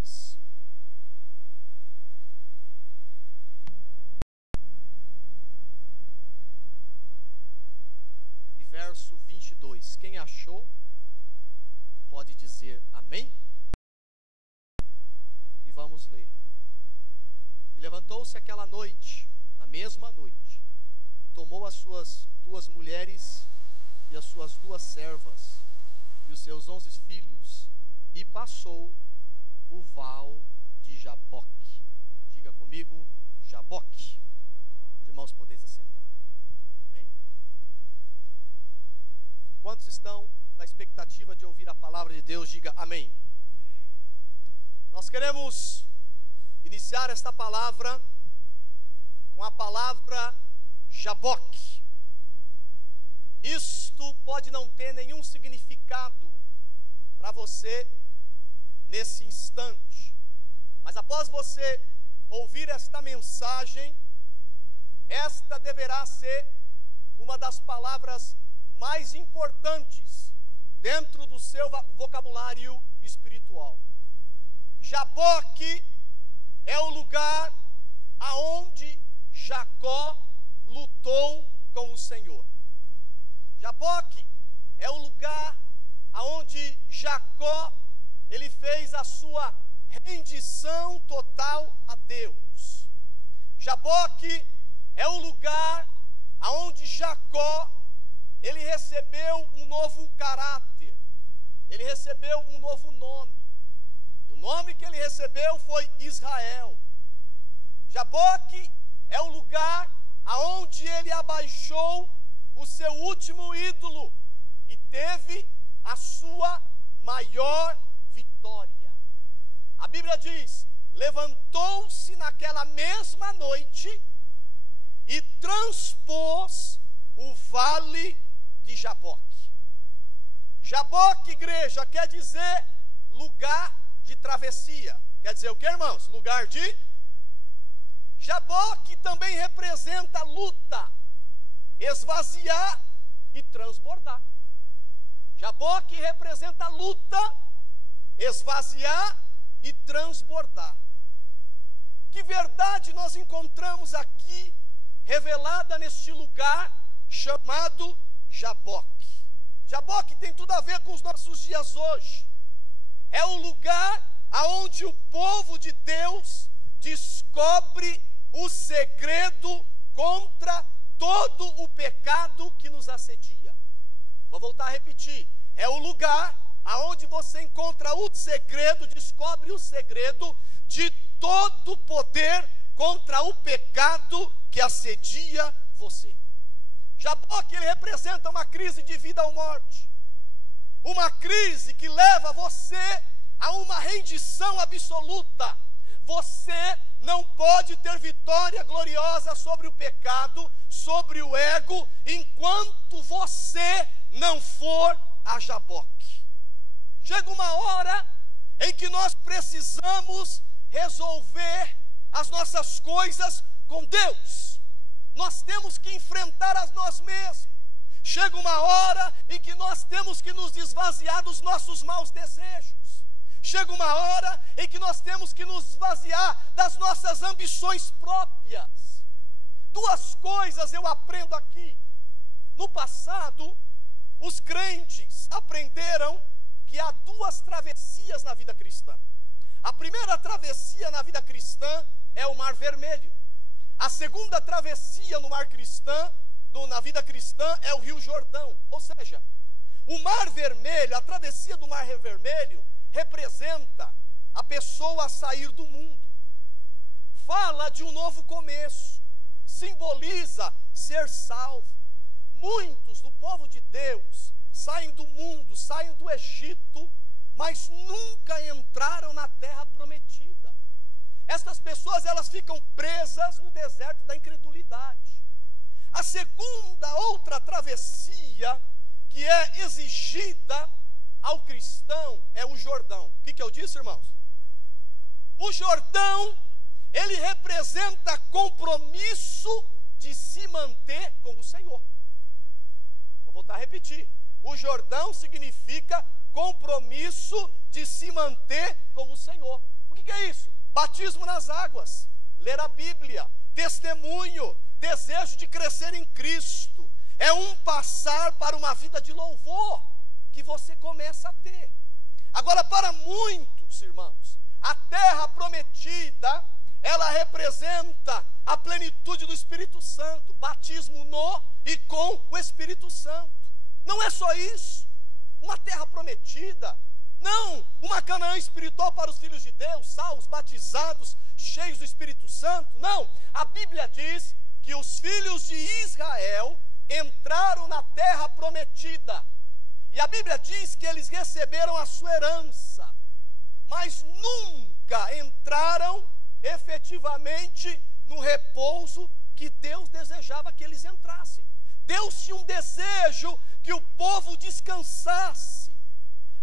22. E verso 22. Quem achou, pode dizer amém? E vamos ler. E levantou-se aquela noite, na mesma noite, e tomou as suas 2 mulheres e as suas 2 servas e os seus 11 filhos, e passou o val de Jaboque. Diga comigo, Jaboque. Irmãos, podeis assentar. Amém? Quantos estão na expectativa de ouvir a palavra de Deus? Diga amém. Nós queremos iniciar esta palavra com a palavra Jaboque. Isto pode não ter nenhum significado para você nesse instante, mas após você ouvir esta mensagem, esta deverá ser uma das palavras mais importantes dentro do seu vocabulário espiritual. Jaboque é o lugar aonde Jacó lutou com o Senhor. Jaboque é o lugar aonde Jacó, ele fez a sua rendição total a Deus. Jaboque é o lugar aonde Jacó, ele recebeu um novo caráter, ele recebeu um novo nome. E o nome que ele recebeu foi Israel. Jaboque é o lugar aonde ele abaixou o seu último ídolo e teve a sua maior vitória. A Bíblia diz: levantou-se naquela mesma noite e transpôs o vale de Jaboque. Jaboque, igreja, quer dizer lugar de travessia. Quer dizer o que, irmãos? Lugar de... Jaboque também representa luta, esvaziar e transbordar. Jaboque representa luta, esvaziar e transbordar. Que verdade nós encontramos aqui revelada neste lugar chamado Jaboque? Jaboque tem tudo a ver com os nossos dias hoje. É o lugar aonde o povo de Deus descobre o segredo contra todo o pecado que nos assedia. Vou voltar a repetir. É o lugar aonde você encontra o segredo, descobre o segredo de todo o poder contra o pecado que assedia você. Jaboque, ele representa uma crise de vida ou morte. Uma crise que leva você a uma rendição absoluta. Você não pode ter vitória gloriosa sobre o pecado, sobre o ego, enquanto você não for a Jaboque. Chega uma hora em que nós precisamos resolver as nossas coisas com Deus. Nós temos que enfrentar a nós mesmos. Chega uma hora em que nós temos que nos esvaziar dos nossos maus desejos. Chega uma hora em que nós temos que nos esvaziar das nossas ambições próprias. 2 coisas eu aprendo aqui. No passado, os crentes aprenderam que há 2 travessias na vida cristã. A primeira travessia na vida cristã é o Mar Vermelho. A segunda travessia no mar cristã, na vida cristã, é o Rio Jordão. Ou seja, o Mar Vermelho, a travessia do Mar Vermelho, representa a pessoa a sair do mundo. Fala de um novo começo. Simboliza ser salvo. Muitos do povo de Deus saem do mundo, saem do Egito, mas nunca entraram na terra prometida. Estas pessoas, elas ficam presas no deserto da incredulidade. A segunda, outra travessia que é exigida ao cristão é o Jordão. O que eu disse, irmãos? O Jordão, ele representa compromisso de se manter com o Senhor. Vou voltar a repetir. O Jordão significa compromisso de se manter com o Senhor. O que é isso? Batismo nas águas, ler a Bíblia, testemunho, desejo de crescer em Cristo. É um passar para uma vida de louvor que você começa a ter. Agora, para muitos irmãos, a terra prometida, ela representa a plenitude do Espírito Santo, batismo no e com o Espírito Santo. Não é só isso, uma terra prometida, não, uma Canaã espiritual para os filhos de Deus, salvos, batizados, cheios do Espírito Santo, não. A Bíblia diz que os filhos de Israel entraram na terra prometida, e a Bíblia diz que eles receberam a sua herança, mas nunca entraram efetivamente no repouso que Deus desejava que eles entrassem. Deus tinha um desejo que o povo descansasse,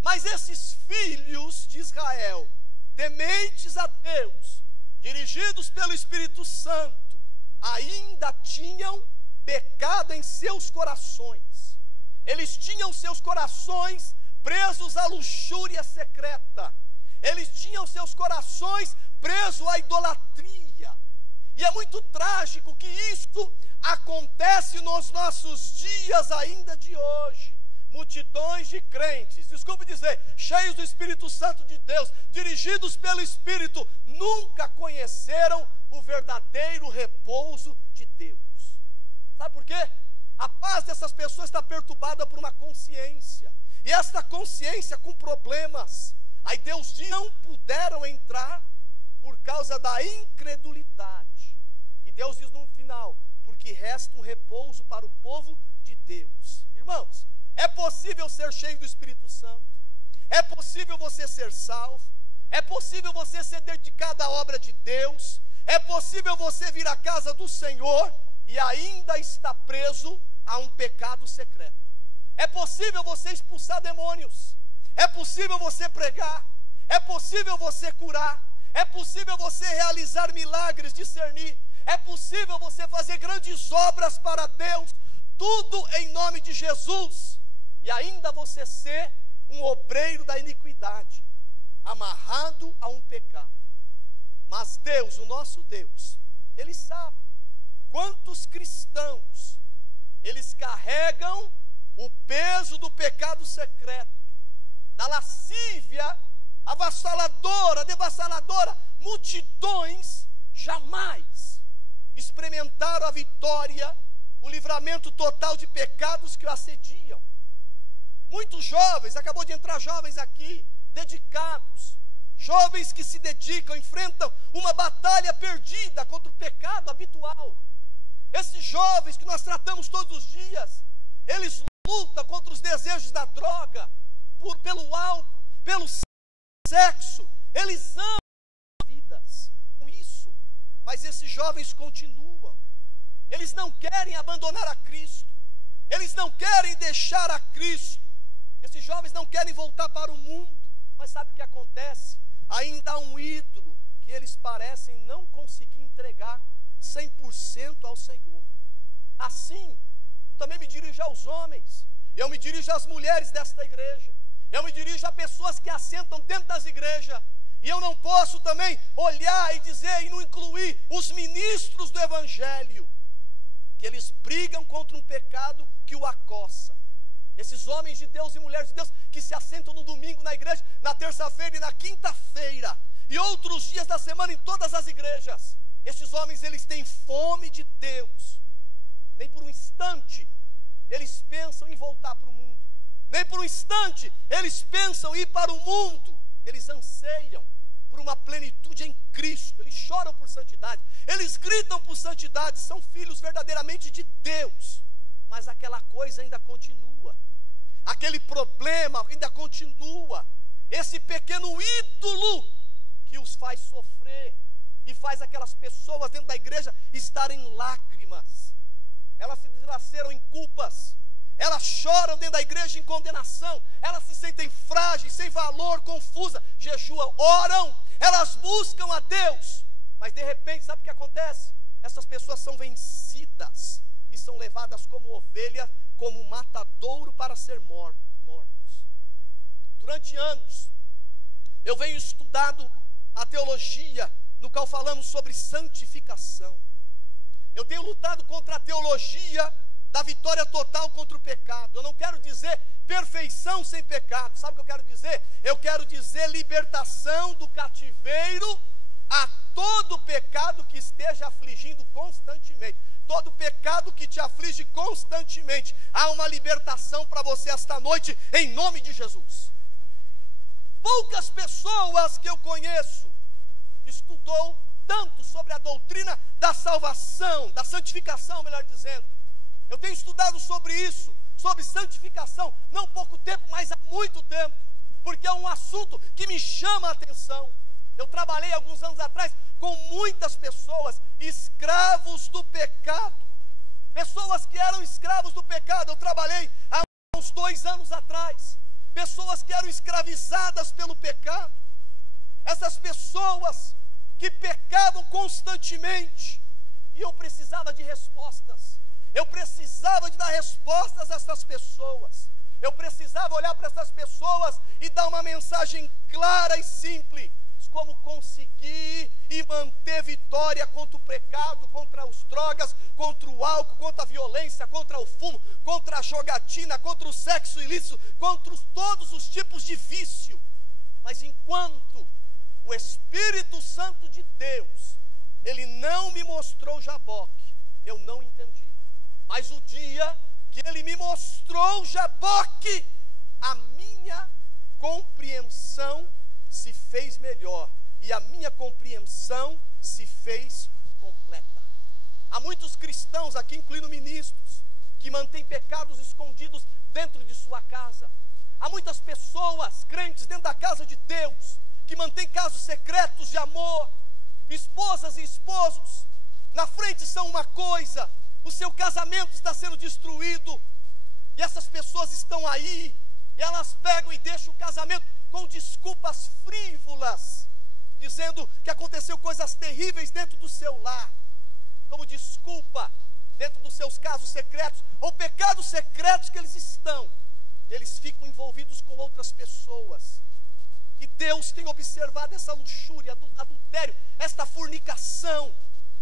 mas esses filhos de Israel, tementes a Deus, dirigidos pelo Espírito Santo, ainda tinham pecado em seus corações. Eles tinham seus corações presos à luxúria secreta. Eles tinham seus corações presos à idolatria. E é muito trágico que isso acontece nos nossos dias ainda de hoje. Multidões de crentes, desculpe dizer, cheios do Espírito Santo de Deus, dirigidos pelo Espírito, nunca conheceram o verdadeiro repouso de Deus. Sabe por quê? A paz dessas pessoas está perturbada por uma consciência, e esta consciência com problemas. Aí Deus diz, não puderam entrar por causa da incredulidade. E Deus diz no final, porque resta um repouso para o povo de Deus. Irmãos, é possível ser cheio do Espírito Santo, é possível você ser salvo, é possível você ser dedicado à obra de Deus, é possível você vir à casa do Senhor e ainda está preso a um pecado secreto. É possível você expulsar demônios, é possível você pregar, é possível você curar, é possível você realizar milagres, discernir, é possível você fazer grandes obras para Deus, tudo em nome de Jesus, e ainda você ser um obreiro da iniquidade, amarrado a um pecado. Mas Deus, o nosso Deus, Ele sabe quantos cristãos eles carregam o peso do pecado secreto, da lascívia avassaladora, devassaladora. Multidões jamais experimentaram a vitória, o livramento total de pecados que o assediam. Muitos jovens, acabou de entrar jovens aqui, dedicados, jovens que se dedicam, enfrentam uma batalha perdida contra o pecado habitual. Esses jovens que nós tratamos todos os dias, eles lutam contra os desejos da droga, pelo álcool, pelo sexo, eles amam vidas com isso, mas esses jovens continuam, eles não querem abandonar a Cristo, eles não querem deixar a Cristo, esses jovens não querem voltar para o mundo, mas sabe o que acontece? Ainda há um ídolo que eles parecem não conseguir entregar 100% ao Senhor. Assim, também me dirijo aos homens, eu me dirijo às mulheres desta igreja, eu me dirijo a pessoas que assentam dentro das igrejas, e eu não posso também olhar e dizer e não incluir os ministros do Evangelho, que eles brigam contra um pecado que o acossa. Esses homens de Deus e mulheres de Deus que se assentam no domingo na igreja, na terça-feira e na quinta-feira, e outros dias da semana em todas as igrejas. Esses homens, eles têm fome de Deus. Nem por um instante eles pensam em voltar para o mundo, nem por um instante eles pensam em ir para o mundo. Eles anseiam por uma plenitude em Cristo, eles choram por santidade, eles gritam por santidade, são filhos verdadeiramente de Deus, mas aquela coisa ainda continua, aquele problema ainda continua, esse pequeno ídolo que os faz sofrer e faz aquelas pessoas dentro da igreja estarem em lágrimas. Elas se dilaceram em culpas, elas choram dentro da igreja em condenação, elas se sentem frágeis, sem valor, confusas, jejuam, oram, elas buscam a Deus, mas de repente, sabe o que acontece? Essas pessoas são vencidas e são levadas como ovelha, como um matadouro para ser mortos. Durante anos, eu venho estudado a teologia no qual falamos sobre santificação. Eu tenho lutado contra a teologia da vitória total contra o pecado. Eu não quero dizer perfeição sem pecado. Sabe o que eu quero dizer? Eu quero dizer libertação do cativeiro a todo pecado que esteja afligindo constantemente. Todo pecado que te aflige constantemente. Há uma libertação para você esta noite, em nome de Jesus. Poucas pessoas que eu conheço estudou tanto sobre a doutrina da salvação, da santificação, melhor dizendo. Eu tenho estudado sobre isso, sobre santificação, não pouco tempo, mas há muito tempo, porque é um assunto que me chama a atenção. Eu trabalhei alguns anos atrás com muitas pessoas, escravos do pecado, pessoas que eram escravos do pecado. Eu trabalhei há uns 2 anos atrás, pessoas que eram escravizadas pelo pecado, essas pessoas que pecavam constantemente, e eu precisava de respostas. Eu precisava de dar respostas a essas pessoas. Eu precisava olhar para essas pessoas e dar uma mensagem clara e simples. Como conseguir e manter vitória contra o pecado, contra as drogas, contra o álcool, contra a violência, contra o fumo, contra a jogatina, contra o sexo ilícito, contra todos os tipos de vício. Mas enquanto o Espírito Santo de Deus, Ele não me mostrou Jaboque, eu não entendi. Mas o dia que Ele me mostrou Jaboque, a minha compreensão se fez melhor, e a minha compreensão se fez completa. Há muitos cristãos aqui, incluindo ministros, que mantêm pecados escondidos dentro de sua casa. Há muitas pessoas, crentes dentro da casa de Deus, que mantêm casos secretos de amor. Esposas e esposos, na frente são uma coisa, o seu casamento está sendo destruído, e essas pessoas estão aí, e elas pegam e deixam o casamento com desculpas frívolas, dizendo que aconteceu coisas terríveis dentro do seu lar, como desculpa, dentro dos seus casos secretos, ou pecados secretos que eles ficam envolvidos com outras pessoas. E Deus tem observado essa luxúria, adultério, esta fornicação.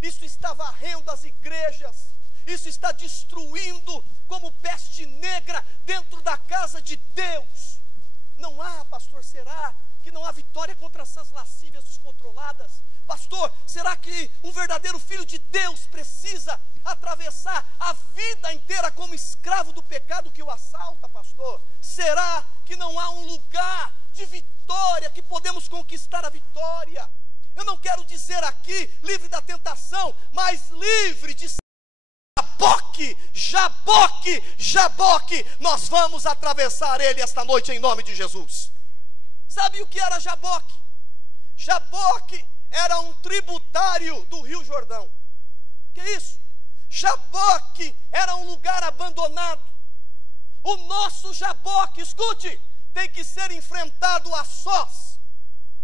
Isso está varrendo as igrejas, isso está destruindo como peste negra dentro da casa de Deus. Não há, pastor, será que não há vitória contra essas lascívias descontroladas? Pastor, será que um verdadeiro filho de Deus precisa atravessar a vida inteira como escravo do pecado que o assalta, pastor? Será que não há um lugar de vitória, que podemos conquistar a vitória? Eu não quero dizer aqui livre da tentação, mas livre de Jaboque, Jaboque, Jaboque. Nós vamos atravessar ele esta noite em nome de Jesus. Sabe o que era Jaboque? Jaboque era um tributário do Rio Jordão. Que isso? Jaboque era um lugar abandonado. O nosso Jaboque, escute, tem que ser enfrentado a sós.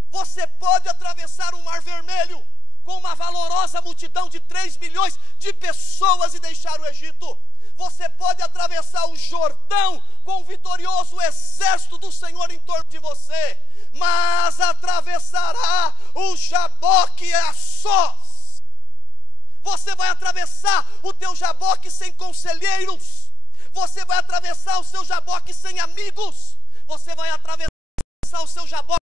Você pode atravessar o Mar Vermelho com uma valorosa multidão de 3 milhões de pessoas e deixar o Egito. Você pode atravessar o Jordão com um vitorioso exército do Senhor em torno de você, mas atravessará o Jaboque a sós. Você vai atravessar o teu Jaboque sem conselheiros. Você vai atravessar o seu Jaboque sem amigos. Você vai atravessar o seu Jaboque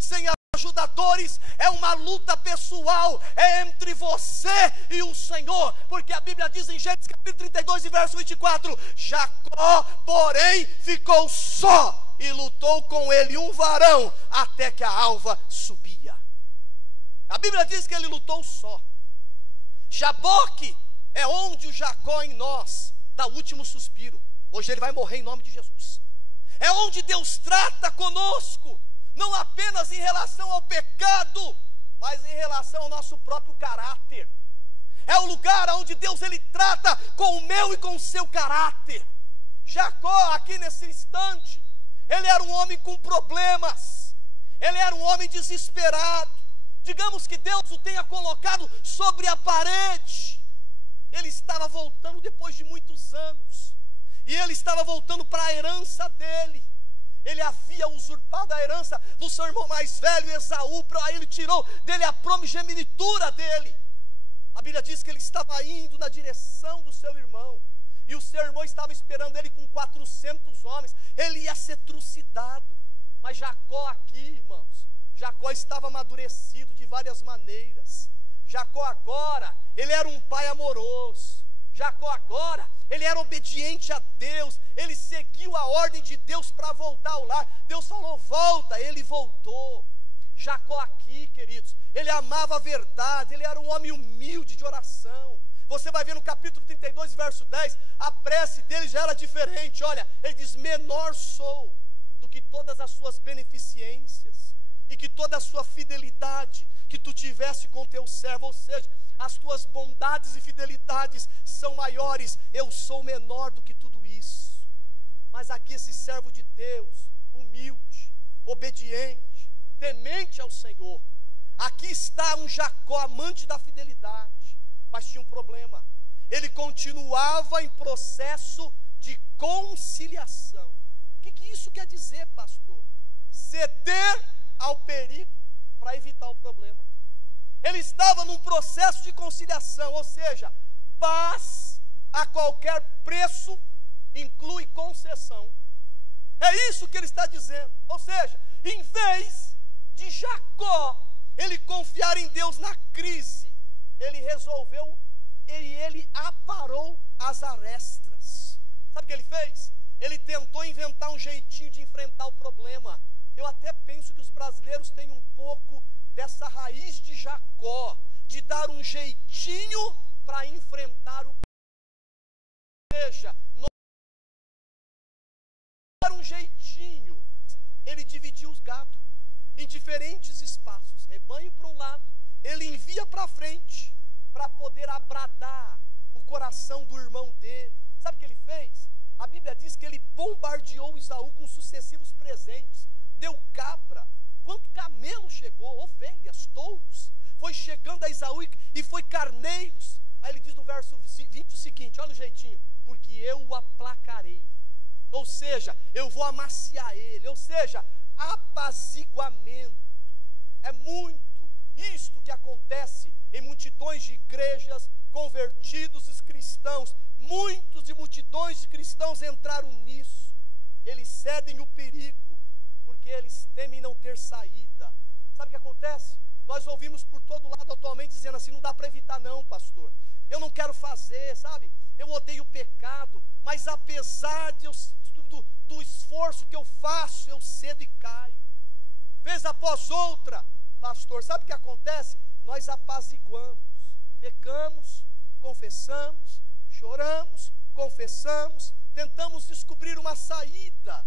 sem ajudadores. É uma luta pessoal, é entre você e o Senhor, porque a Bíblia diz em Gênesis capítulo 32 e verso 24: Jacó, porém, ficou só e lutou com ele um varão até que a alva subia. A Bíblia diz que ele lutou só. Jaboque é onde o Jacó em nós dá o último suspiro. Hoje ele vai morrer em nome de Jesus. É onde Deus trata conosco, não apenas em relação ao pecado, mas em relação ao nosso próprio caráter. É o lugar onde Deus ele trata com o meu e com o seu caráter. Jacó, aqui nesse instante, ele era um homem com problemas, ele era um homem desesperado. Digamos que Deus o tenha colocado sobre a parede. Ele estava voltando depois de muitos anos, e ele estava voltando para a herança dele. Ele havia usurpado a herança do seu irmão mais velho, Esaú. Para ele tirou dele a primogenitura dele. A Bíblia diz que ele estava indo na direção do seu irmão, e o seu irmão estava esperando ele com 400 homens. Ele ia ser trucidado. Mas Jacó aqui, irmãos, Jacó estava amadurecido de várias maneiras. Jacó agora, ele era um pai amoroso. Jacó agora, ele era obediente a Deus. Ele seguiu a ordem de Deus para voltar ao lar. Deus falou, volta, ele voltou. Jacó aqui, queridos, ele amava a verdade. Ele era um homem humilde de oração. Você vai ver no capítulo 32, verso 10, a prece dele já era diferente. Olha, ele diz, menor sou do que todas as suas beneficências e que toda a sua fidelidade que tu tivesse com teu servo. Ou seja, as tuas bondades e fidelidades são maiores. Eu sou menor do que tudo isso. Mas aqui esse servo de Deus, humilde, obediente, temente ao Senhor. Aqui está um Jacó, amante da fidelidade. Mas tinha um problema. Ele continuava em processo de conciliação. O que isso quer dizer, pastor? Ceder ao perigo para evitar o problema. Ele estava num processo de conciliação, ou seja, paz a qualquer preço inclui concessão. É isso que ele está dizendo. Ou seja, em vez de Jacó ele confiar em Deus na crise, ele resolveu e ele aparou as arestas. Sabe o que ele fez? Ele tentou inventar um jeitinho de enfrentar o problema. Eu até penso que os brasileiros têm um pouco dessa raiz de Jacó, de dar um jeitinho para enfrentar o problema. Ou seja, dar um jeitinho. Ele dividiu os gados em diferentes espaços. Rebanho para um lado, ele envia para frente, para poder abradar o coração do irmão dele. Sabe o que ele fez? A Bíblia diz que ele bombardeou Esaú com sucessivos presentes. Deu cabra, quanto camelo chegou, ovelhas, touros. Foi chegando a Esaú e foi carneiros. Aí ele diz no verso 20 o seguinte, olha o jeitinho. Porque eu o aplacarei. Ou seja, eu vou amaciar ele. Ou seja, apaziguamento. É muito isto que acontece em multidões de igrejas, convertidos e cristãos. Muitos de multidões de cristãos entraram nisso. Eles cedem o perigo, porque eles temem não ter saída. Sabe o que acontece? Nós ouvimos por todo lado atualmente dizendo assim, não dá para evitar não, pastor. Eu não quero fazer, sabe? Eu odeio o pecado, mas apesar do esforço que eu faço, eu cedo e caio. Vez após outra, pastor, sabe o que acontece? Nós apaziguamos, pecamos, confessamos, choramos, confessamos, tentamos descobrir uma saída.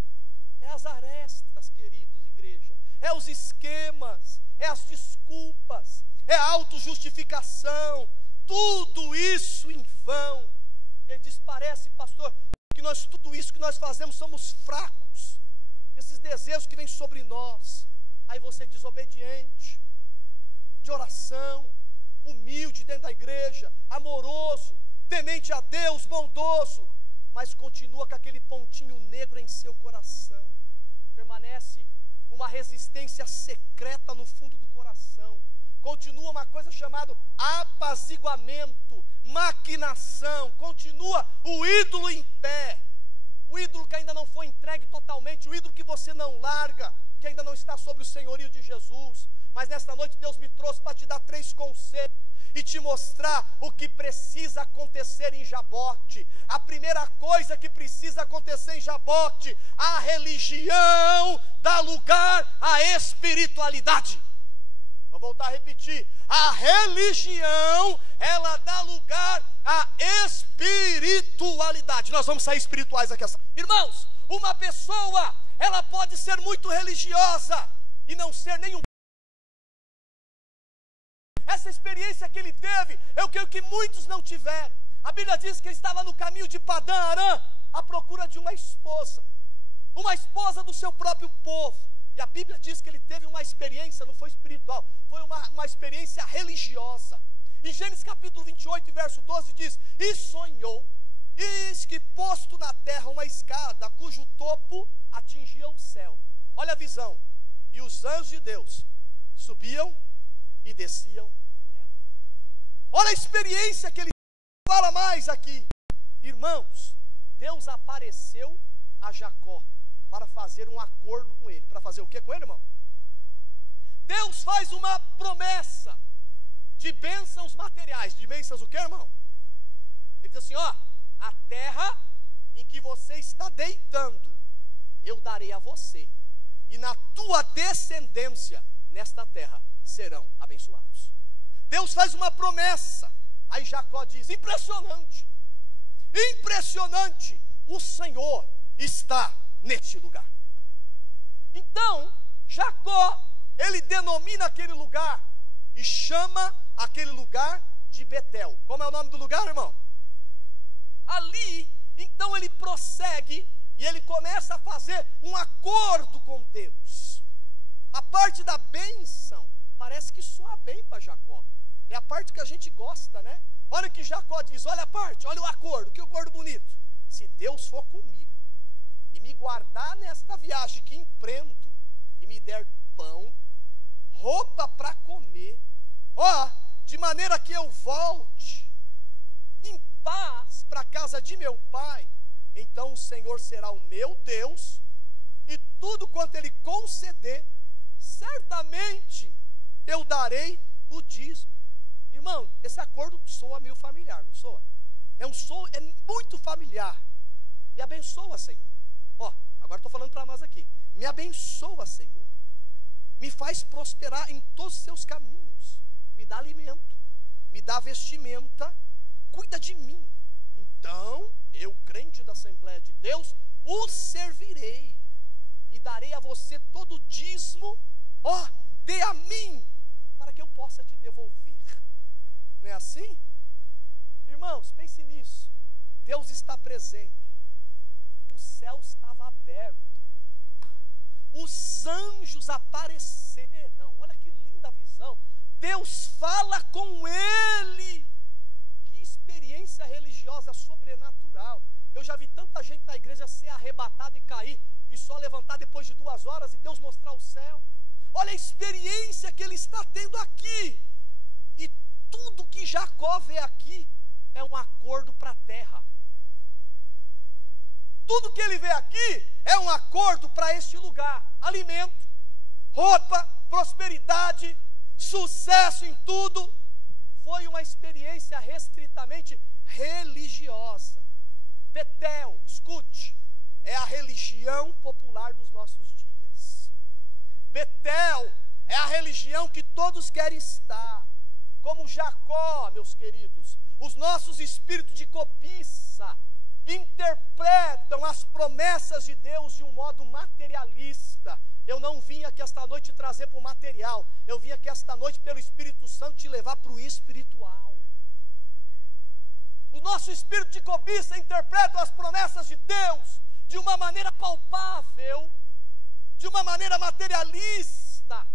É as arestas, queridos, igreja. É os esquemas, é as desculpas, é a autojustificação. Tudo isso em vão. Ele diz, parece, pastor, que tudo isso que nós fazemos somos fracos. Esses desejos que vêm sobre nós. Aí você desobediente, de oração, humilde dentro da igreja, amoroso, temente a Deus, bondoso, mas continua com aquele pontinho negro em seu coração. Permanece uma resistência secreta no fundo do coração. Continua uma coisa chamada apaziguamento, maquinação. Continua o ídolo em pé. O ídolo que ainda não foi entregue totalmente, o ídolo que você não larga, que ainda não está sobre o senhorio de Jesus. Mas nesta noite Deus me trouxe para te dar 3 conselhos e te mostrar o que precisa acontecer em Jaboque. A primeira coisa que precisa acontecer em Jaboque: a religião dá lugar à espiritualidade. Vou voltar a repetir: a religião, ela dá lugar à espiritualidade. Nós vamos sair espirituais aqui. Irmãos, uma pessoa, ela pode ser muito religiosa e não ser nenhum. Essa experiência que ele teve, eu creio que muitos não tiveram. A Bíblia diz que ele estava no caminho de Padã Arã, à procura de uma esposa do seu próprio povo. E a Bíblia diz que ele teve uma experiência, não foi espiritual, foi uma experiência religiosa. Em Gênesis capítulo 28, verso 12 diz: e sonhou, eis que posto na terra uma escada, cujo topo atingia o céu. visão, e os anjos de Deus subiam e desciam por ela. Olha a experiência que ele fala mais aqui. Irmãos, Deus apareceu a Jacó para fazer um acordo com ele. Para fazer o que com ele, irmão? Deus faz uma promessa de bênçãos materiais. De bênçãos o que, irmão? Ele diz assim, ó, a terra em que você está deitando, eu darei a você, e na tua descendência, nesta terra, serão abençoados. Deus faz uma promessa. Aí Jacó diz, impressionante, impressionante, o Senhor está neste lugar. Então, Jacó, ele denomina aquele lugar, e chama aquele lugar de Betel. Como é o nome do lugar, irmão? Ali, então ele prossegue, e ele começa a fazer um acordo com Deus. A parte da bênção, parece que soa bem para Jacó. É a parte que a gente gosta, né? Olha o que Jacó diz, olha a parte, olha o acordo, que acordo bonito. Se Deus for comigo, e me guardar nesta viagem que empreendo, e me der pão, roupa para comer, ó, de maneira que eu volte em paz para a casa de meu pai, então o Senhor será o meu Deus, e tudo quanto Ele conceder, certamente eu darei o dízimo. Irmão, esse acordo soa meio familiar, não soa? É muito familiar. Me abençoa, Senhor. Ó, agora estou falando para nós aqui. Me abençoa, Senhor. Me faz prosperar em todos os seus caminhos. Me dá alimento, me dá vestimenta, cuida de mim. Então, eu, crente da Assembleia de Deus, o servirei e darei a você todo o dízimo, ó, dê a mim, para que eu possa te devolver. Não é assim? Irmãos, pense nisso. Deus está presente. O céu estava aberto. Os anjos apareceram. Olha que linda visão. Deus fala com ele. Que experiência religiosa sobrenatural. Eu já vi tanta gente na igreja ser arrebatado e cair, e só levantar depois de 2 horas e Deus mostrar o céu. Olha a experiência que ele está tendo aqui. E tudo que Jacó vê aqui é um acordo para a terra. Tudo que ele vê aqui é um acordo para este lugar. Alimento, roupa, prosperidade, sucesso em tudo. Foi uma experiência restritamente religiosa. Betel, escute, é a religião popular dos nossos dias. Betel é a religião que todos querem estar. Como Jacó, meus queridos, os nossos espíritos de cobiça interpretam as promessas de Deus de um modo materialista. Eu não vim aqui esta noite te trazer para o material, eu vim aqui esta noite pelo Espírito Santo te levar para o espiritual. O nosso espírito de cobiça interpreta as promessas de Deus de uma maneira palpável, de uma maneira materialista,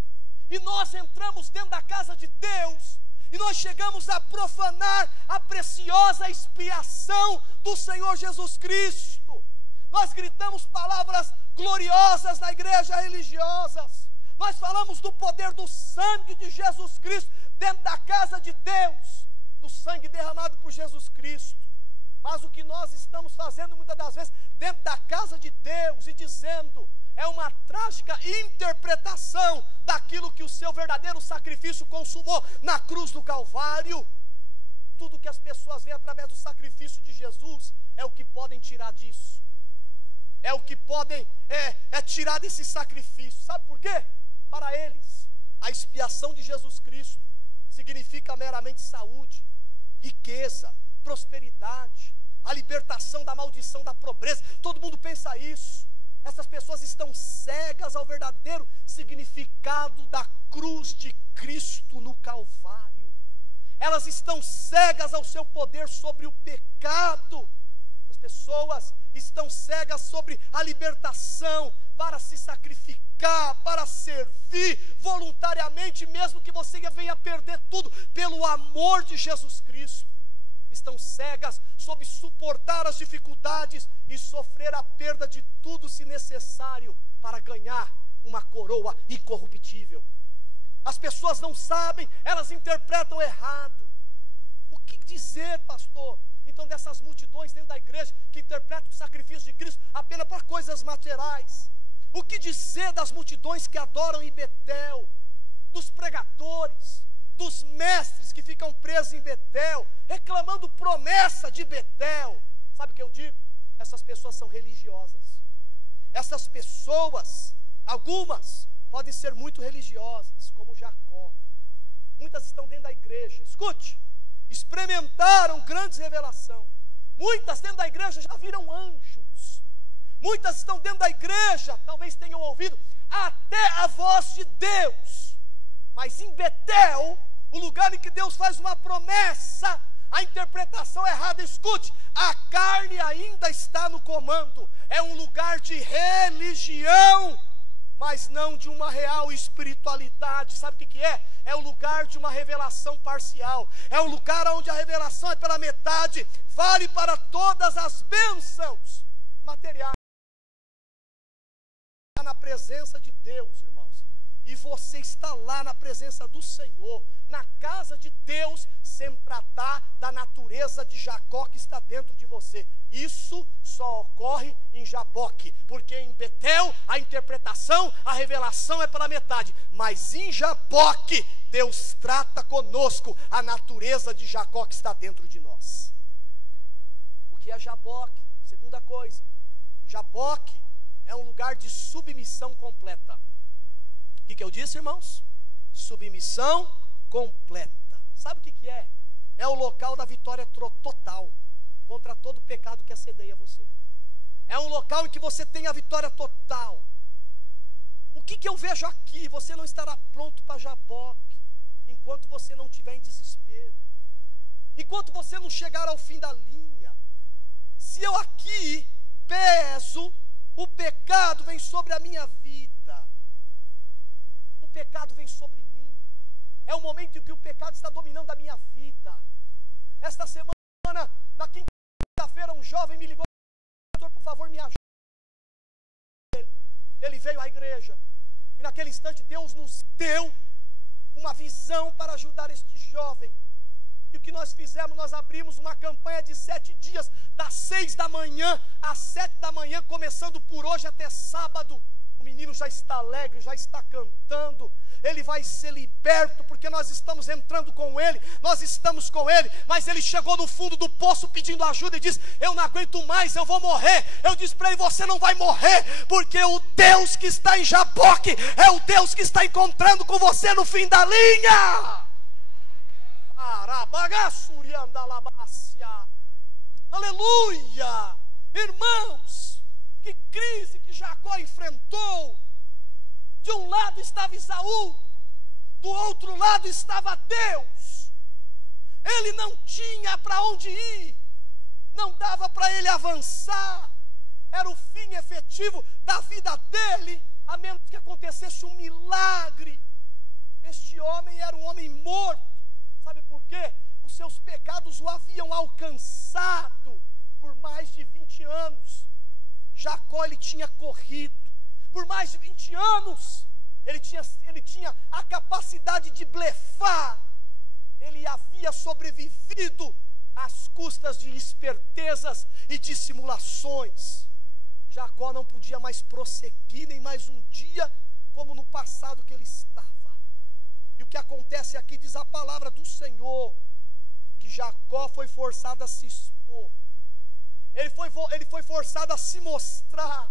e nós entramos dentro da casa de Deus, e nós chegamos a profanar a preciosa expiação do Senhor Jesus Cristo. Nós gritamos palavras gloriosas na igreja religiosas. Nós falamos do poder do sangue de Jesus Cristo dentro da casa de Deus, do sangue derramado por Jesus Cristo. Mas o que nós estamos fazendo muitas das vezes dentro da casa de Deus e dizendo é uma trágica interpretação daquilo que o seu verdadeiro sacrifício consumou na cruz do Calvário. Tudo que as pessoas veem através do sacrifício de Jesus é o que podem tirar disso. É o que podem tirar desse sacrifício. Sabe por quê? Para eles, a expiação de Jesus Cristo significa meramente saúde, riqueza, prosperidade, a libertação da maldição da pobreza. Todo mundo pensa isso. Essas pessoas estão cegas ao verdadeiro significado da cruz de Cristo no Calvário. Elas estão cegas ao seu poder sobre o pecado. As pessoas estão cegas sobre a libertação para se sacrificar, para servir voluntariamente, mesmo que você venha perder tudo, pelo amor de Jesus Cristo. Estão cegas sobre suportar as dificuldades e sofrer a perda de tudo, se necessário, para ganhar uma coroa incorruptível. As pessoas não sabem, elas interpretam errado. O que dizer, pastor? Então, dessas multidões dentro da igreja que interpretam o sacrifício de Cristo apenas para coisas materiais. O que dizer das multidões que adoram em Betel, dos pregadores, dos mestres que ficam presos em Betel, reclamando promessa de Betel? Sabe o que eu digo? Essas pessoas são religiosas. Essas pessoas, algumas, podem ser muito religiosas, como Jacó. Muitas estão dentro da igreja, escute, experimentaram grandes revelações. Muitas dentro da igreja já viram anjos. Muitas estão dentro da igreja, talvez tenham ouvido até a voz de Deus. Mas em Betel, o lugar em que Deus faz uma promessa, a interpretação errada. Escute, a carne ainda está no comando. É um lugar de religião, mas não de uma real espiritualidade. Sabe o que é? É o lugar de uma revelação parcial. É um lugar onde a revelação é pela metade. Vale para todas as bênçãos materiais. Na presença de Deus, irmãos, e você está lá na presença do Senhor, na casa de Deus, sem tratar da natureza de Jacó que está dentro de você. Isso só ocorre em Jaboque, porque em Betel a interpretação, a revelação é pela metade, mas em Jaboque Deus trata conosco a natureza de Jacó que está dentro de nós. O que é Jaboque? Segunda coisa, Jaboque é um lugar de submissão completa. O que eu disse, irmãos? Submissão completa. Sabe o que é? É o local da vitória total contra todo pecado que assedeia você. É um local em que você tem a vitória total. O que eu vejo aqui? Você não estará pronto para Jaboque enquanto você não estiver em desespero, enquanto você não chegar ao fim da linha. Se eu aqui peso, o pecado vem sobre a minha vida. O pecado vem sobre mim. É o momento em que o pecado está dominando a minha vida. Esta semana, na quinta-feira, um jovem me ligou: pastor, por favor, me ajude. Ele veio à igreja, e naquele instante Deus nos deu uma visão para ajudar este jovem. E o que nós fizemos? Nós abrimos uma campanha de 7 dias, das 6 da manhã às 7 da manhã, começando por hoje até sábado. O menino já está alegre, já está cantando. Ele vai ser liberto, porque nós estamos entrando com ele, nós estamos com ele. Mas ele chegou no fundo do poço pedindo ajuda e disse: eu não aguento mais, eu vou morrer. Eu disse para ele: você não vai morrer, porque o Deus que está em Jaboque é o Deus que está encontrando com você no fim da linha. Aleluia! Irmãos, que crise que Jacó enfrentou. De um lado estava Esaú, do outro lado estava Deus. Ele não tinha para onde ir, não dava para ele avançar. Era o fim efetivo da vida dele, a menos que acontecesse um milagre. Este homem era um homem morto. Sabe por quê? Os seus pecados o haviam alcançado por mais de 20 anos. Jacó, ele tinha corrido por mais de 20 anos. Ele tinha a capacidade de blefar. Ele havia sobrevivido às custas de espertezas e dissimulações. Jacó não podia mais prosseguir nem mais um dia como no passado que ele estava. E o que acontece aqui, diz a palavra do Senhor, que Jacó foi forçado a se expor. Ele foi forçado a se mostrar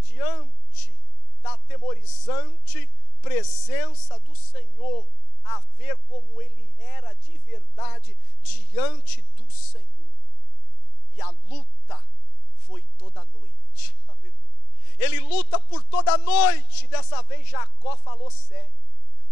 diante da atemorizante presença do Senhor, a ver como ele era de verdade diante do Senhor. E a luta foi toda a noite. Aleluia. Ele luta por toda a noite. Dessa vez Jacó falou sério.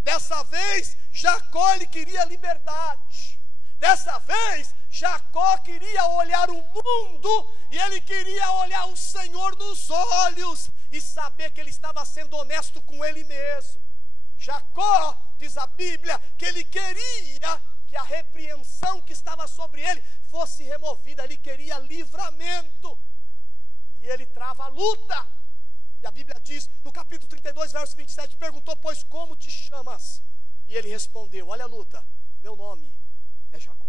Dessa vez Jacó, ele queria liberdade. Dessa vez Jacó queria olhar o mundo e ele queria olhar o Senhor nos olhos e saber que ele estava sendo honesto com ele mesmo. Jacó, diz a Bíblia, que ele queria que a repreensão que estava sobre ele fosse removida. Ele queria livramento. E ele trava a luta. E a Bíblia diz, no capítulo 32, verso 27, perguntou, pois como te chamas? E ele respondeu, olha a luta, meu nome é Jacó.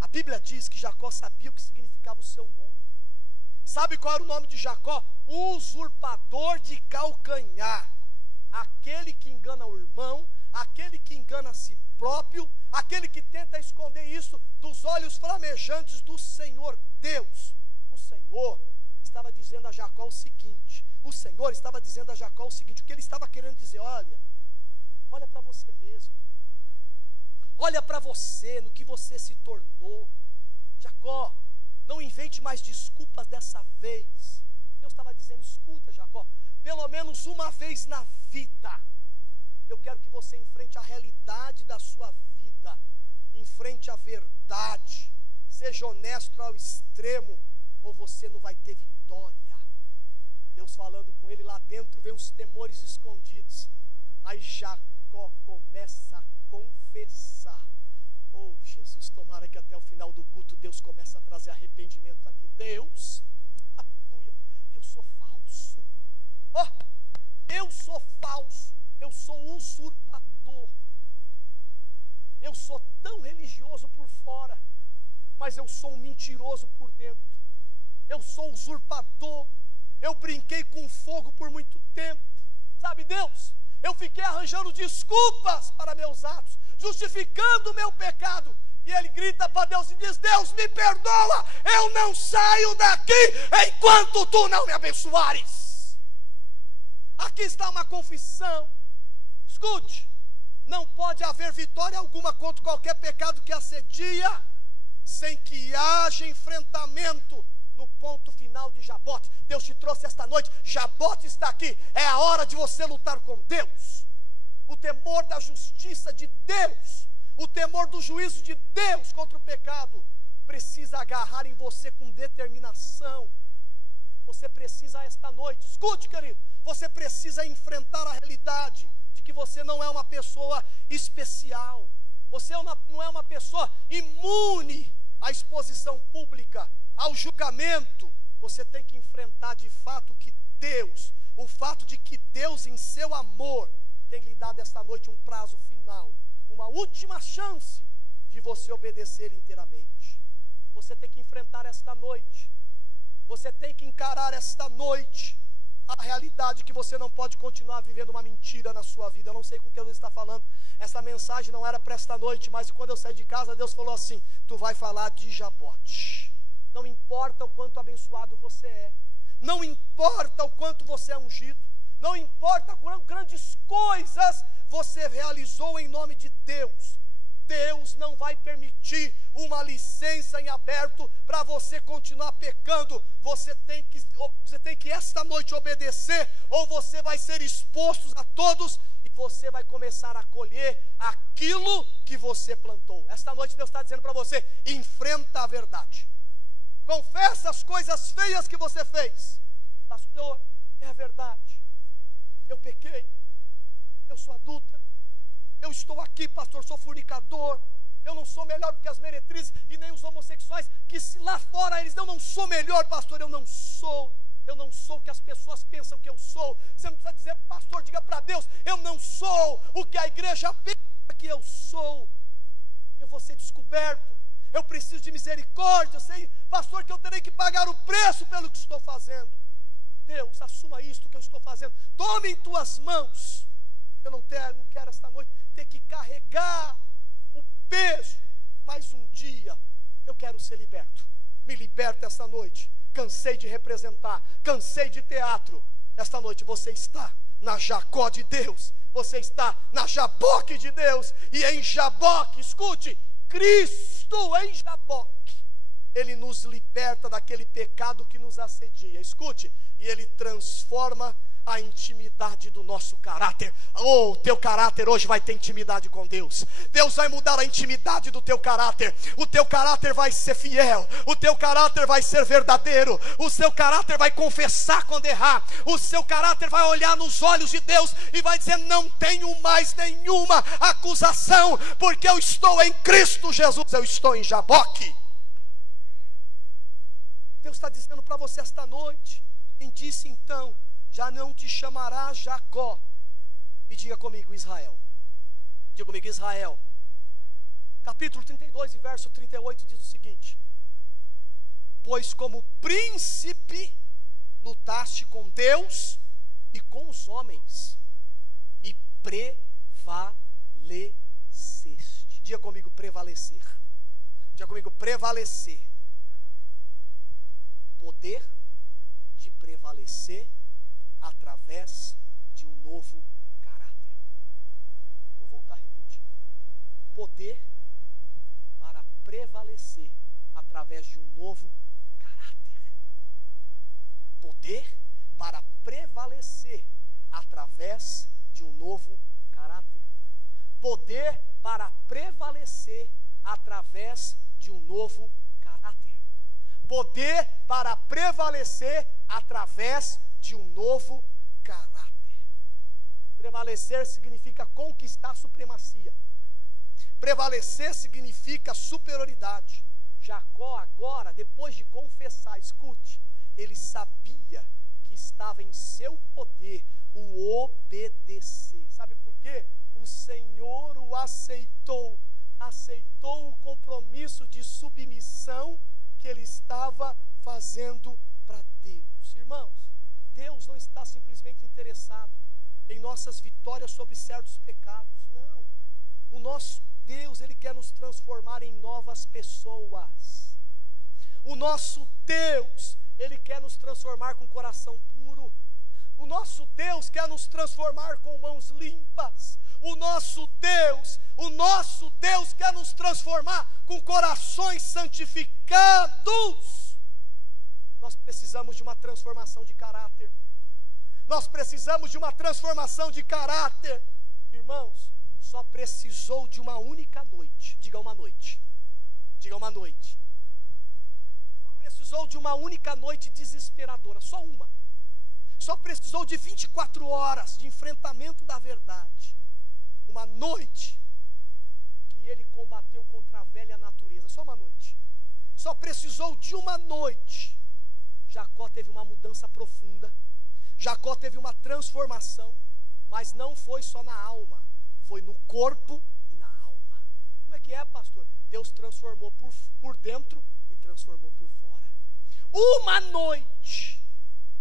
A Bíblia diz que Jacó sabia o que significava o seu nome. Sabe qual era o nome de Jacó? Usurpador de calcanhar. Aquele que engana o irmão, aquele que engana a si próprio, aquele que tenta esconder isso dos olhos flamejantes do Senhor Deus. O Senhor estava dizendo a Jacó o seguinte, o que ele estava querendo dizer, olha para você mesmo, olha para você, no que você se tornou. Jacó, não invente mais desculpas dessa vez. Deus estava dizendo, escuta Jacó, pelo menos uma vez na vida, eu quero que você enfrente a realidade da sua vida, enfrente a verdade, seja honesto ao extremo, ou você não vai ter vitória. Deus falando com ele lá dentro, vem os temores escondidos. Aí Jacó começa a confessar. Oh Jesus, tomara que até o final do culto Deus comece a trazer arrependimento aqui. Deus, eu sou falso. Eu sou falso. Eu sou usurpador. Eu sou tão religioso por fora, mas eu sou um mentiroso por dentro. Eu sou usurpador. Eu brinquei com fogo por muito tempo. Sabe, Deus, eu fiquei arranjando desculpas para meus atos, justificando o meu pecado. E ele grita para Deus e diz, Deus, me perdoa, eu não saio daqui enquanto tu não me abençoares. Aqui está uma confissão. Escute, não pode haver vitória alguma contra qualquer pecado que assedia, sem que haja enfrentamento no ponto final de Jabote. Deus te trouxe esta noite, Jabote está aqui, é a hora de você lutar com Deus. O temor da justiça de Deus, o temor do juízo de Deus contra o pecado, precisa agarrar em você com determinação. Você precisa esta noite, escute querido, você precisa enfrentar a realidade de que você não é uma pessoa especial, você não é uma pessoa imune à exposição pública, ao julgamento. Você tem que enfrentar de fato que Deus, o fato de que Deus em seu amor tem lhe dado esta noite um prazo final, uma última chance de você obedecer inteiramente. Você tem que enfrentar esta noite, você tem que encarar esta noite a realidade que você não pode continuar vivendo uma mentira na sua vida. Eu não sei com o que Deus está falando, essa mensagem não era para esta noite, mas quando eu saí de casa Deus falou assim, tu vai falar de Jabote. Não importa o quanto abençoado você é, não importa o quanto você é ungido, não importa quantas grandes coisas você realizou em nome de Deus, Deus não vai permitir uma licença em aberto para você continuar pecando. Você tem que esta noite obedecer, ou você vai ser exposto a todos e você vai começar a colher aquilo que você plantou. Esta noite Deus está dizendo para você, enfrenta a verdade. Confessa as coisas feias que você fez. Pastor, é a verdade, eu pequei, eu sou adúltero, eu estou aqui, pastor, sou fornicador, eu não sou melhor do que as meretrizes e nem os homossexuais, que se lá fora eles não sou melhor, pastor, eu não sou o que as pessoas pensam que eu sou. Você não precisa dizer, pastor, diga para Deus, eu não sou o que a igreja pensa que eu sou. Eu vou ser descoberto, eu preciso de misericórdia, eu sei, pastor, que eu terei que pagar o preço pelo que estou fazendo. Deus, assuma isto que eu estou fazendo, tome em tuas mãos. Eu não quero esta noite ter que carregar o peso, mas um dia eu quero ser liberto. Me liberta esta noite. Cansei de representar, cansei de teatro. Esta noite você está na Jacó de Deus, você está na Jaboque de Deus. E em Jaboque, escute, Cristo em Jaboque, Ele nos liberta daquele pecado que nos assedia. Escute, e Ele transforma a intimidade do nosso caráter. Oh, o teu caráter hoje vai ter intimidade com Deus. Deus vai mudar a intimidade do teu caráter. O teu caráter vai ser fiel, o teu caráter vai ser verdadeiro, o seu caráter vai confessar quando errar, o seu caráter vai olhar nos olhos de Deus e vai dizer, não tenho mais nenhuma acusação, porque eu estou em Cristo Jesus, eu estou em Jaboque. Deus está dizendo para você esta noite, quem disse então, já não te chamará Jacó. E diga comigo, Israel. Diga comigo, Israel. Capítulo 32 e verso 38 diz o seguinte: pois como príncipe lutaste com Deus e com os homens, e prevaleceste. Diga comigo, prevalecer. Diga comigo, prevalecer. Poder de prevalecer através de um novo caráter. Vou voltar a repetir. Poder para prevalecer através de um novo caráter. Poder para prevalecer através de um novo caráter. Poder para prevalecer através de um novo caráter. Poder para prevalecer através de um novo caráter. Prevalecer significa conquistar supremacia. Prevalecer significa superioridade. Jacó agora, depois de confessar, escute, ele sabia que estava em seu poder o obedecer. Sabe por quê? O Senhor o aceitou o compromisso de submissão que ele estava fazendo para Deus. Irmãos, Deus não está simplesmente interessado em nossas vitórias sobre certos pecados, não. O nosso Deus, Ele quer nos transformar em novas pessoas. O nosso Deus, Ele quer nos transformar com coração puro. O nosso Deus quer nos transformar com mãos limpas. O nosso Deus quer nos transformar com corações santificados. Nós precisamos de uma transformação de caráter. Nós precisamos de uma transformação de caráter. Irmãos, só precisou de uma única noite. Diga uma noite. Diga uma noite. Só precisou de uma única noite desesperadora. Só uma. Só precisou de 24 horas de enfrentamento da verdade. Uma noite que ele combateu contra a velha natureza. Só uma noite. Só precisou de uma noite. Jacó teve uma mudança profunda. Jacó teve uma transformação. Mas não foi só na alma. Foi no corpo e na alma. Como é que é, pastor? Deus transformou por dentro e transformou por fora. Uma noite.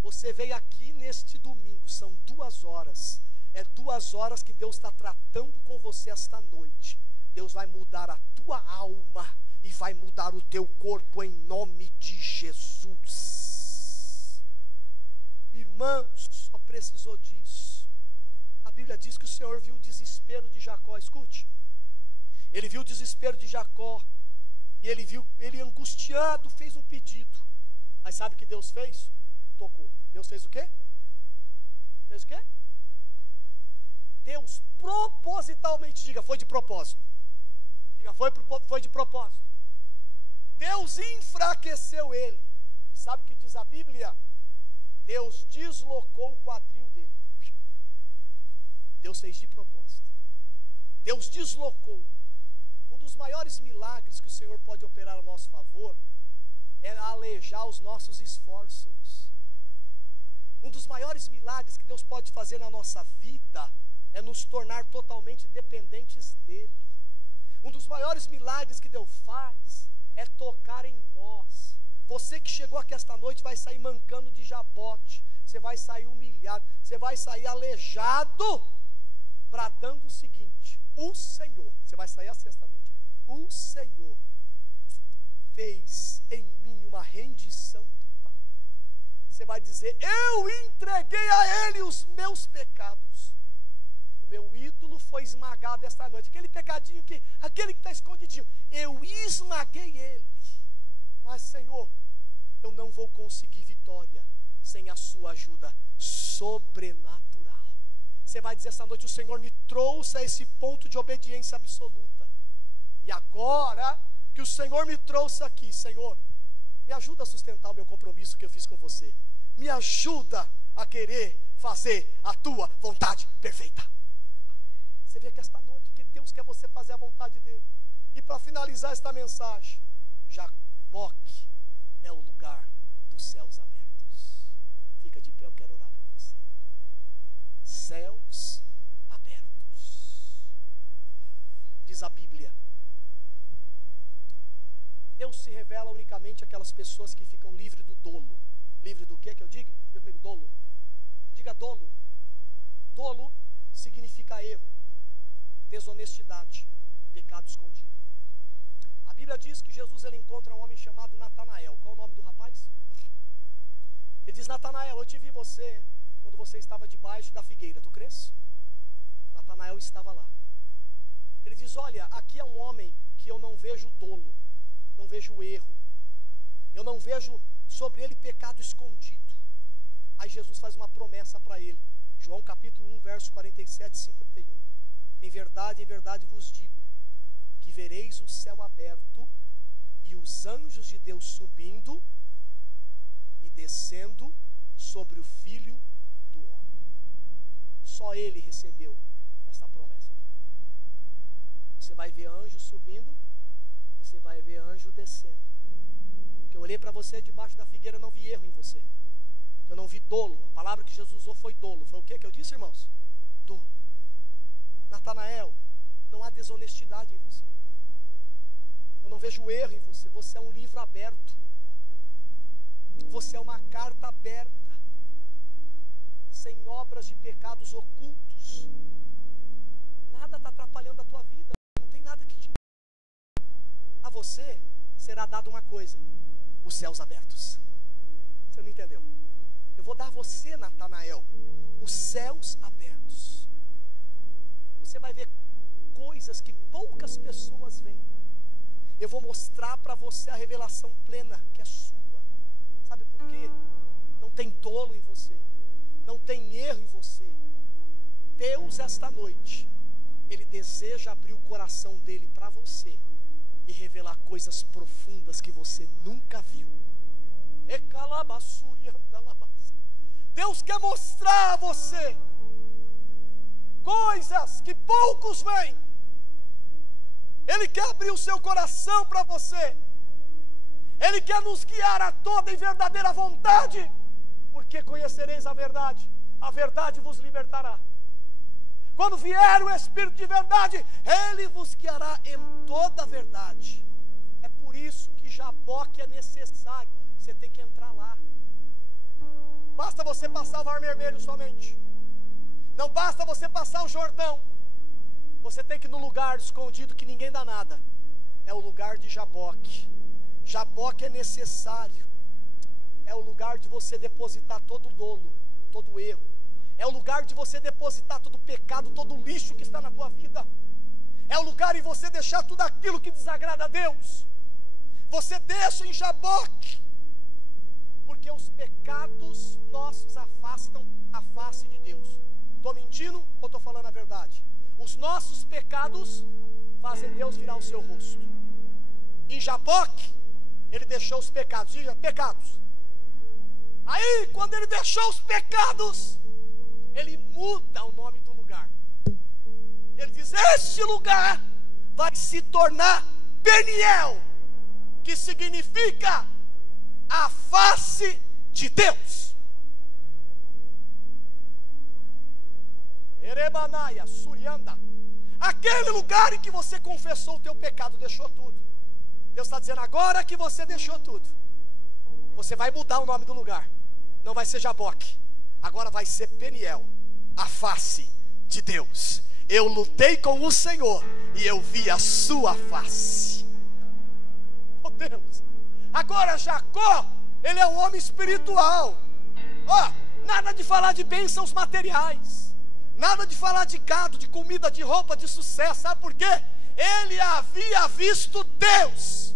Você veio aqui neste domingo, são 2 horas. É 2 horas que Deus está tratando com você esta noite. Deus vai mudar a tua alma e vai mudar o teu corpo em nome de Jesus. Irmãos, só precisou disso. A Bíblia diz que o Senhor viu o desespero de Jacó. Escute. Ele viu o desespero de Jacó. E ele angustiado fez um pedido. Mas sabe o que Deus fez? Tocou. Deus fez o quê? Fez o quê? Deus propositalmente, diga, foi de propósito. Diga, foi de propósito. Deus enfraqueceu ele. E sabe o que diz a Bíblia? Deus deslocou o quadril dele. Deus fez de propósito. Deus deslocou. Um dos maiores milagres que o Senhor pode operar a nosso favor é alejar os nossos esforços. Um dos maiores milagres que Deus pode fazer na nossa vida é nos tornar totalmente dependentes dEle. Um dos maiores milagres que Deus faz é tocar em nós. Você que chegou aqui esta noite vai sair mancando de jabote. Você vai sair humilhado. Você vai sair aleijado, bradando o seguinte: o Senhor, você vai sair assim esta noite, o Senhor fez em mim uma rendição total. Você vai dizer: eu entreguei a Ele os meus pecados. O meu ídolo foi esmagado esta noite. Aquele pecadinho aquele que está escondidinho, eu esmaguei ele. Mas Senhor, eu não vou conseguir vitória sem a sua ajuda sobrenatural. Você vai dizer essa noite: o Senhor me trouxe a esse ponto de obediência absoluta. E agora que o Senhor me trouxe aqui, Senhor, me ajuda a sustentar o meu compromisso que eu fiz com você. Me ajuda a querer fazer a tua vontade perfeita. Você vê que esta noite que Deus quer você fazer a vontade dele. E para finalizar esta mensagem, Jaboque é o lugar dos céus abertos. Fica de pé, eu quero orar por você. diz a Bíblia. Deus se revela unicamente àquelas pessoas que ficam livres do dolo. Livre do que eu digo? Diga comigo, dolo. Diga dolo. Dolo significa erro, desonestidade, pecado escondido. A Bíblia diz que Jesus ele encontra um homem chamado Natanael. Qual é o nome do rapaz? Ele diz: Natanael, eu te vi você quando você estava debaixo da figueira, tu crês? Natanael estava lá. Ele diz: olha, aqui é um homem que eu não vejo dolo, não vejo erro, eu não vejo sobre ele pecado escondido. Aí Jesus faz uma promessa para ele, João capítulo 1, verso 47 e 51. Em verdade vos digo, que vereis o céu aberto, e os anjos de Deus subindo e descendo sobre o Filho do Homem. Só ele recebeu essa promessa aqui. Você vai ver anjo subindo, você vai ver anjo descendo. Porque eu olhei para você debaixo da figueira, não vi erro em você. Eu não vi dolo. A palavra que Jesus usou foi dolo. Foi o que eu disse, irmãos? Dolo. Natanael, não há desonestidade em você. Eu não vejo erro em você. Você é um livro aberto. Você é uma carta aberta, sem obras de pecados ocultos. Nada está atrapalhando a tua vida. Não tem nada que te... A você será dado uma coisa: os céus abertos. Você não entendeu? Eu vou dar a você, Natanael, os céus abertos. Você vai ver coisas que poucas pessoas veem. Eu vou mostrar para você a revelação plena que é sua. Sabe por quê? Não tem tolo em você, não tem erro em você. Deus, esta noite, Ele deseja abrir o coração dele para você e revelar coisas profundas que você nunca viu. Deus quer mostrar a você coisas que poucos veem. Ele quer abrir o seu coração para você. Ele quer nos guiar a toda e verdadeira vontade, porque conhecereis a verdade vos libertará. Quando vier o Espírito de verdade, Ele vos guiará em toda a verdade. É por isso que Jaboque é necessário. Você tem que entrar lá. Basta você passar o Mar Vermelho somente. Não basta você passar o Jordão. Você tem que ir no lugar escondido que ninguém dá nada. É o lugar de Jaboque. Jaboque é necessário. É o lugar de você depositar todo o dolo, todo o erro. É o lugar de você depositar todo o pecado, todo o lixo que está na tua vida. É o lugar em você deixar tudo aquilo que desagrada a Deus. Você deixa em Jaboque, porque os pecados nossos afastam a face de Deus. Estou mentindo ou estou falando a verdade? Os nossos pecados fazem Deus virar o seu rosto. Em Jaboque, ele deixou os pecados. Diga, pecados. Aí, quando ele deixou os pecados, ele muda o nome do lugar. Ele diz: este lugar vai se tornar Peniel, que significa a face de Deus. Erebanaia, Surianda. Aquele lugar em que você confessou o teu pecado, deixou tudo. Deus está dizendo: agora que você deixou tudo, você vai mudar o nome do lugar. Não vai ser Jaboque, agora vai ser Peniel, a face de Deus. Eu lutei com o Senhor e eu vi a sua face. Oh Deus. Agora Jacó, ele é um homem espiritual. Nada de falar de bênçãos materiais, nada de falar de gado, de comida, de roupa, de sucesso. Sabe por quê? Ele havia visto Deus.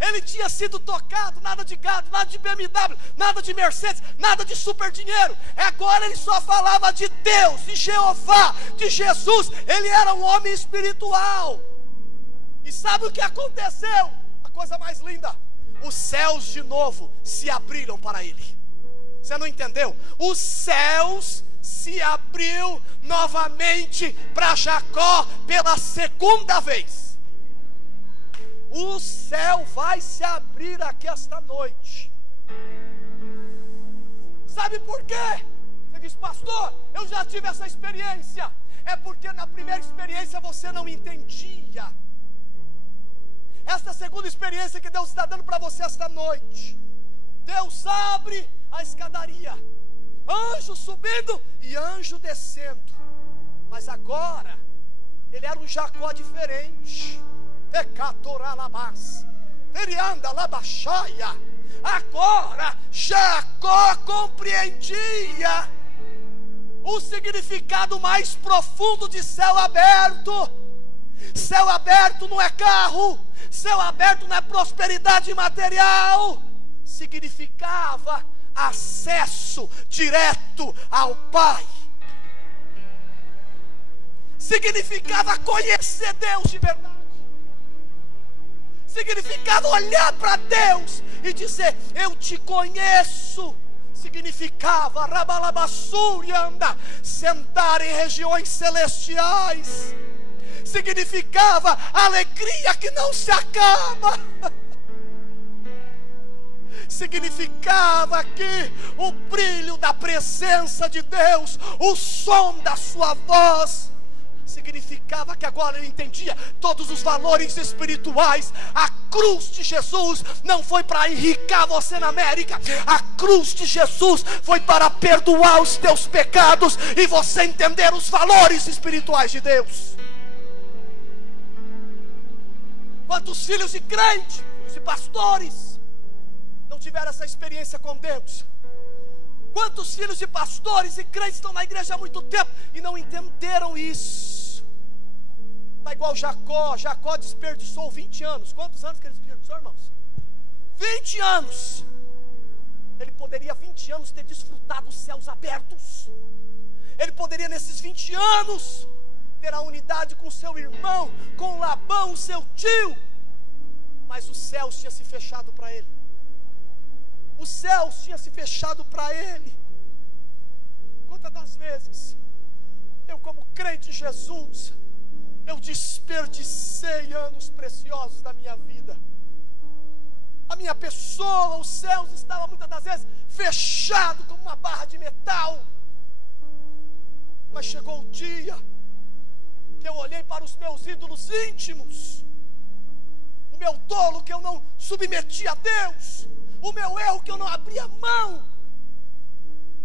Ele tinha sido tocado, nada de gado, nada de BMW, nada de Mercedes, nada de super dinheiro. Agora ele só falava de Deus, de Jeová, de Jesus. Ele era um homem espiritual. E sabe o que aconteceu? A coisa mais linda: os céus de novo se abriram para ele. Você não entendeu? Os céus se abriu novamente para Jacó pela segunda vez. O céu vai se abrir aqui esta noite. Sabe por quê? Você diz: pastor, eu já tive essa experiência. É porque na primeira experiência você não entendia. Esta segunda experiência que Deus está dando para você esta noite, Deus abre a escadaria, anjo subindo e anjo descendo. Mas agora ele era um Jacó diferente. Agora Jacó compreendia o significado mais profundo de céu aberto. Céu aberto não é carro, céu aberto não é prosperidade material. Significava acesso direto ao Pai. Significava conhecer Deus de verdade. Significava olhar para Deus e dizer: eu te conheço. Significava rabalabassurianda, sentar em regiões celestiais. Significava alegria que não se acaba. Significava que o brilho da presença de Deus, o som da sua voz, significava que agora ele entendia todos os valores espirituais. A cruz de Jesus não foi para enriquecer você na América. A cruz de Jesus foi para perdoar os teus pecados e você entender os valores espirituais de Deus. Quantos filhos de crentes, filhos de pastores, não tiveram essa experiência com Deus? Quantos filhos de pastores e crentes estão na igreja há muito tempo e não entenderam isso? Está igual Jacó. Jacó desperdiçou 20 anos. Quantos anos que ele desperdiçou, irmãos? 20 anos. Ele poderia 20 anos ter desfrutado os céus abertos. Ele poderia nesses 20 anos ter a unidade com seu irmão, com Labão, seu tio. Mas os céus tinham se fechado para ele. Os céus tinham se fechado para ele. Quantas das vezes eu, como crente em Jesus, eu desperdicei anos preciosos da minha vida. A minha pessoa, os céus estavam muitas das vezes fechados como uma barra de metal. Mas chegou o dia que eu olhei para os meus ídolos íntimos, o meu dolo que eu não submeti a Deus, o meu erro que eu não abria mão.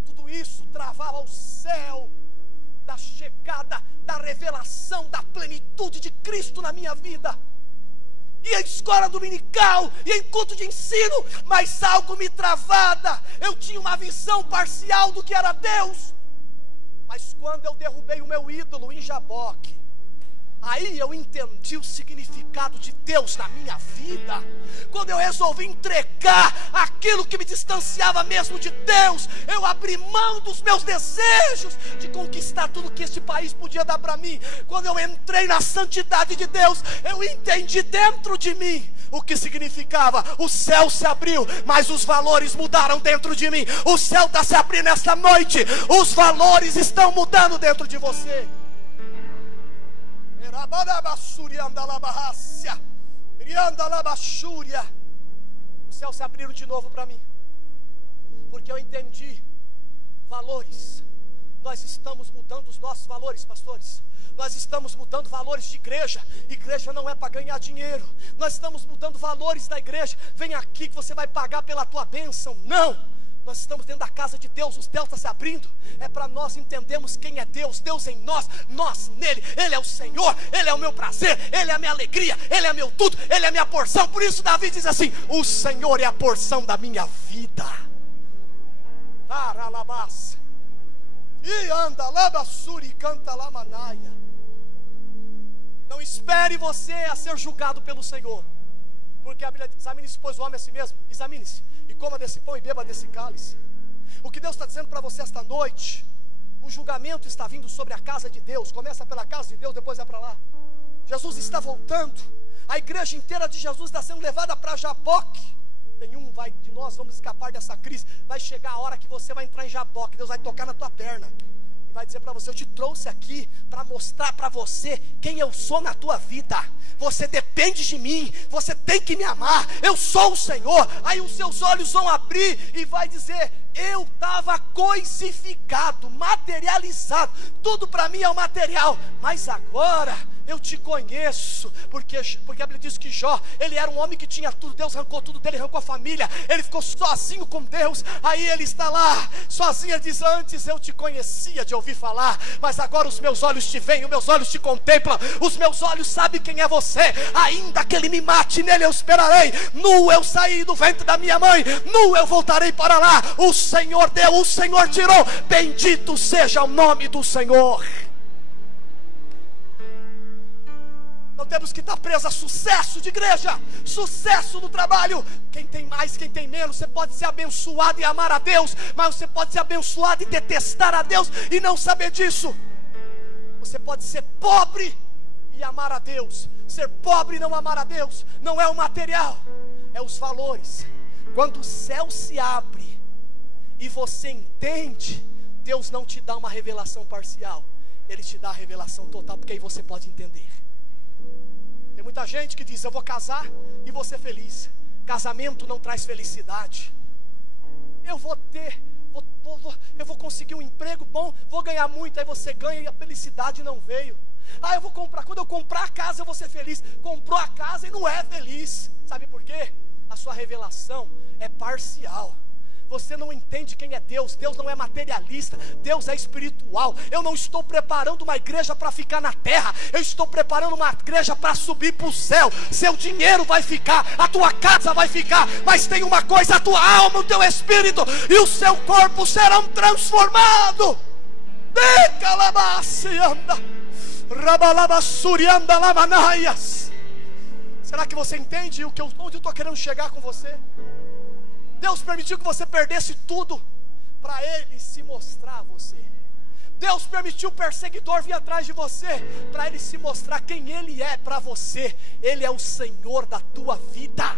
Tudo isso travava o céu da chegada, da revelação, da plenitude de Cristo na minha vida. E em escola dominical, e em culto de ensino, mas algo me travava. Eu tinha uma visão parcial do que era Deus. Mas quando eu derrubei o meu ídolo em Jaboque, aí eu entendi o significado de Deus na minha vida. Quando eu resolvi entregar aquilo que me distanciava mesmo de Deus, eu abri mão dos meus desejos de conquistar tudo que este país podia dar para mim. Quando eu entrei na santidade de Deus, eu entendi dentro de mim o que significava. O céu se abriu, mas os valores mudaram dentro de mim. O céu está se abrindo nesta noite. Os valores estão mudando dentro de você. Os céus se abriram de novo para mim, porque eu entendi valores. Nós estamos mudando os nossos valores, pastores. Nós estamos mudando valores de igreja. Igreja não é para ganhar dinheiro. Nós estamos mudando valores da igreja. Vem aqui que você vai pagar pela tua bênção. Não. Nós estamos dentro da casa de Deus, os céus estão se abrindo. É para nós entendermos quem é Deus. Deus em nós, nós nele. Ele é o Senhor, Ele é o meu prazer, Ele é a minha alegria, Ele é meu tudo, Ele é a minha porção. Por isso Davi diz assim: o Senhor é a porção da minha vida. Taralabás. E anda labassuri canta lamanaia. Não espere você a ser julgado pelo Senhor, porque a Bíblia diz: examine-se, pois, o homem a si mesmo. Examine-se e coma desse pão e beba desse cálice. O que Deus está dizendo para você esta noite: o julgamento está vindo sobre a casa de Deus. Começa pela casa de Deus, depois é para lá. Jesus está voltando. A igreja inteira de Jesus está sendo levada para Jaboque. Nenhum de nós vamos escapar dessa crise. Vai chegar a hora que você vai entrar em Jaboque. Deus vai tocar na tua perna e vai dizer para você: eu te trouxe aqui para mostrar para você quem eu sou na tua vida. Você depende de mim, você tem que me amar. Eu sou o Senhor. Aí os seus olhos vão abrir e vai dizer: eu estava coisificado, materializado, tudo para mim é o material, mas agora eu te conheço, porque a Bíblia diz que Jó, ele era um homem que tinha tudo, Deus arrancou tudo dele, arrancou a família, ele ficou sozinho com Deus, aí ele está lá, sozinho, ele diz, antes eu te conhecia de ouvir falar, mas agora os meus olhos te veem, os meus olhos te contemplam, os meus olhos sabem quem é você, ainda que ele me mate, nele eu esperarei, nu eu saí do ventre da minha mãe, nu eu voltarei para lá, o Senhor deu, o Senhor tirou, bendito seja o nome do Senhor. Não temos que estar presos a sucesso de igreja, sucesso no trabalho. Quem tem mais, quem tem menos. Você pode ser abençoado e amar a Deus, mas você pode ser abençoado e detestar a Deus e não saber disso. Você pode ser pobre e amar a Deus. Ser pobre e não amar a Deus não é o material, é os valores. Quando o céu se abre e você entende, Deus não te dá uma revelação parcial, Ele te dá a revelação total, porque aí você pode entender. Tem muita gente que diz, eu vou casar e vou ser feliz. Casamento não traz felicidade. Eu vou ter, eu vou conseguir um emprego bom, vou ganhar muito, aí você ganha e a felicidade não veio. Eu vou comprar, quando eu comprar a casa eu vou ser feliz. Comprou a casa e não é feliz. Sabe por quê? A sua revelação é parcial. Você não entende quem é Deus. Deus não é materialista, Deus é espiritual. Eu não estou preparando uma igreja para ficar na terra, eu estou preparando uma igreja para subir para o céu. Seu dinheiro vai ficar, a tua casa vai ficar, mas tem uma coisa, a tua alma, o teu espírito e o seu corpo serão transformados. Será que você entende onde eu estou querendo chegar com você? Deus permitiu que você perdesse tudo para Ele se mostrar a você. Deus permitiu o perseguidor vir atrás de você para Ele se mostrar quem Ele é para você. Ele é o Senhor da tua vida.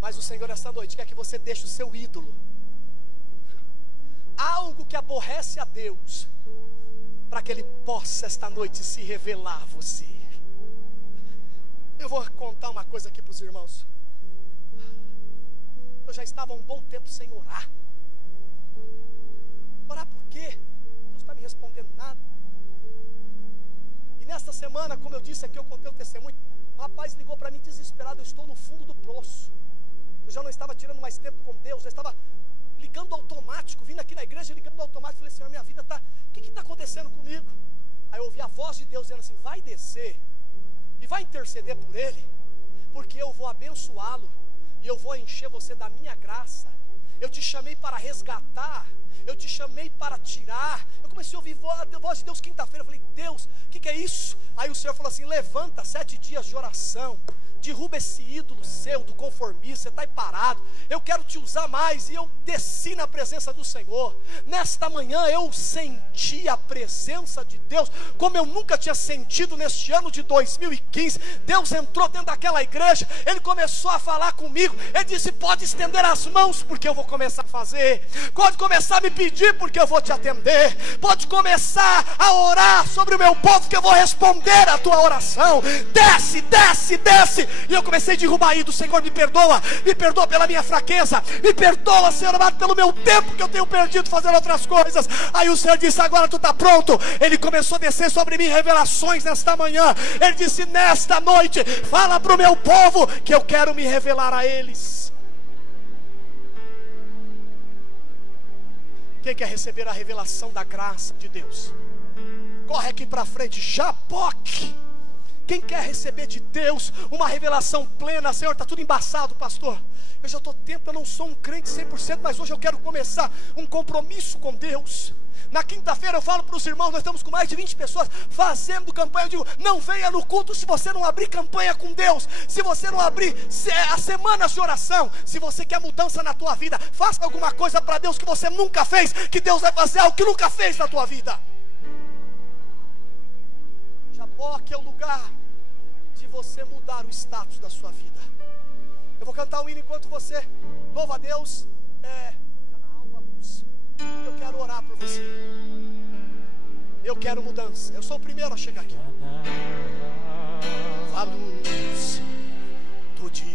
Mas o Senhor essa noite quer que você deixe o seu ídolo, algo que aborrece a Deus, para que Ele possa esta noite se revelar a você. Eu vou contar uma coisa aqui para os irmãos. Eu já estava um bom tempo sem orar. Orar por quê? Deus não está me respondendo nada. E nesta semana, como eu disse aqui, eu contei o testemunho. O rapaz ligou para mim desesperado, eu estou no fundo do poço. Eu já não estava tirando mais tempo com Deus, eu estava ligando automático, vindo aqui na igreja ligando automático. Falei, Senhor, minha vida está, o que está acontecendo comigo? Aí eu ouvi a voz de Deus dizendo assim, vai descer e vai interceder por ele, porque eu vou abençoá-lo e eu vou encher você da minha graça. Eu te chamei para resgatar, eu te chamei para tirar. Eu comecei a ouvir a voz de Deus quinta-feira. Eu falei, Deus, o que é isso? Aí o Senhor falou assim, levanta 7 dias de oração, derruba esse ídolo seu do conformismo, você está aí parado, eu quero te usar mais. E eu desci na presença do Senhor. Nesta manhã eu senti a presença de Deus como eu nunca tinha sentido neste ano de 2015. Deus entrou dentro daquela igreja, Ele começou a falar comigo. Ele disse, pode estender as mãos, porque eu vou começar a fazer. Pode começar a me pedir, porque eu vou te atender. Pode começar a orar sobre o meu povo, que eu vou responder a tua oração. Desce, desce, desce. E eu comecei a derrubar ídolos. Senhor, me perdoa pela minha fraqueza, me perdoa, Senhor amado, pelo meu tempo que eu tenho perdido fazendo outras coisas. Aí o Senhor disse, agora tu está pronto. Ele começou a descer sobre mim revelações nesta manhã. Ele disse, nesta noite, fala para o meu povo que eu quero me revelar a eles. Quem quer receber a revelação da graça de Deus? Corre aqui para frente, Jaboque. Quem quer receber de Deus uma revelação plena? Senhor, está tudo embaçado, pastor. Eu já estou tempo, eu não sou um crente 100%, mas hoje eu quero começar um compromisso com Deus. Na quinta-feira eu falo para os irmãos, nós estamos com mais de 20 pessoas fazendo campanha. Eu digo, não venha no culto se você não abrir campanha com Deus, se você não abrir as semanas de oração. Se você quer mudança na tua vida, faça alguma coisa para Deus que você nunca fez, que Deus vai fazer algo que nunca fez na tua vida. Jaboque é o lugar de você mudar o status da sua vida. Eu vou cantar um hino enquanto você louva a Deus. Eu quero orar por você. Eu quero mudança. Eu sou o primeiro a chegar aqui. A luz do dia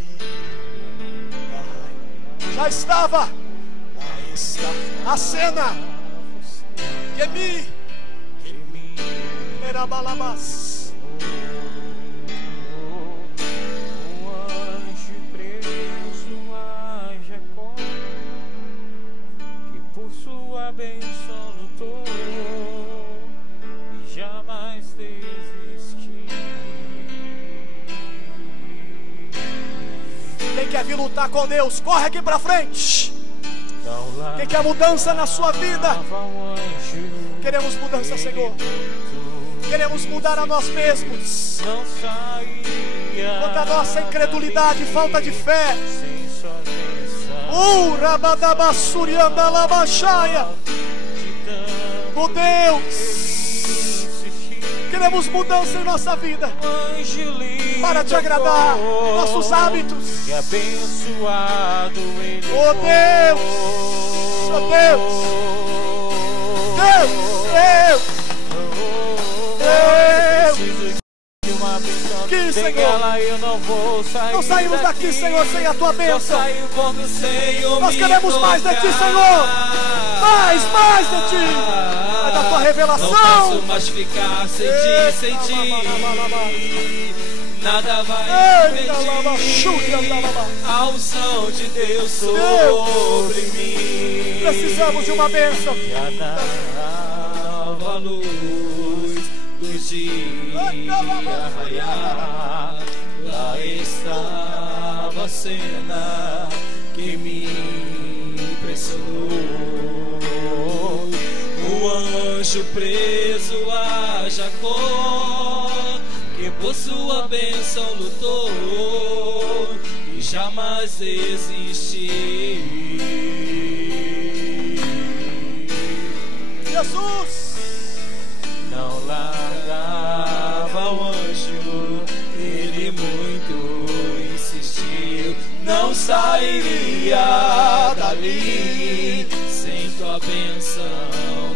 Já estava a cena. Gemi. Era balabas. Bênção lutou e jamais desistiu. Quem quer vir lutar com Deus, corre aqui pra frente. Quem quer mudança na sua vida, queremos mudança, Senhor. Queremos mudar a nós mesmos. Quanto a nossa incredulidade e falta de fé. Oh Deus, queremos mudança em nossa vida para te agradar, nossos hábitos. Oh Deus, oh Deus, Deus, Deus. Que, Senhor, não saímos daqui, Senhor, sem a tua bênção. Nós queremos mais de ti, Senhor. Mais de ti. Mais da tua revelação. Não posso mais ficar sem ti. Nada vai impedir a unção de Deus sobre mim. Precisamos de uma bênção. A nova luz do dia raiar, lá estava a cena que me impressionou. O anjo preso a Jacó, que por sua bênção lutou e jamais desistiu. Jesus não largava o anjo, ele muito insistiu. Não sairia dali sem tua bênção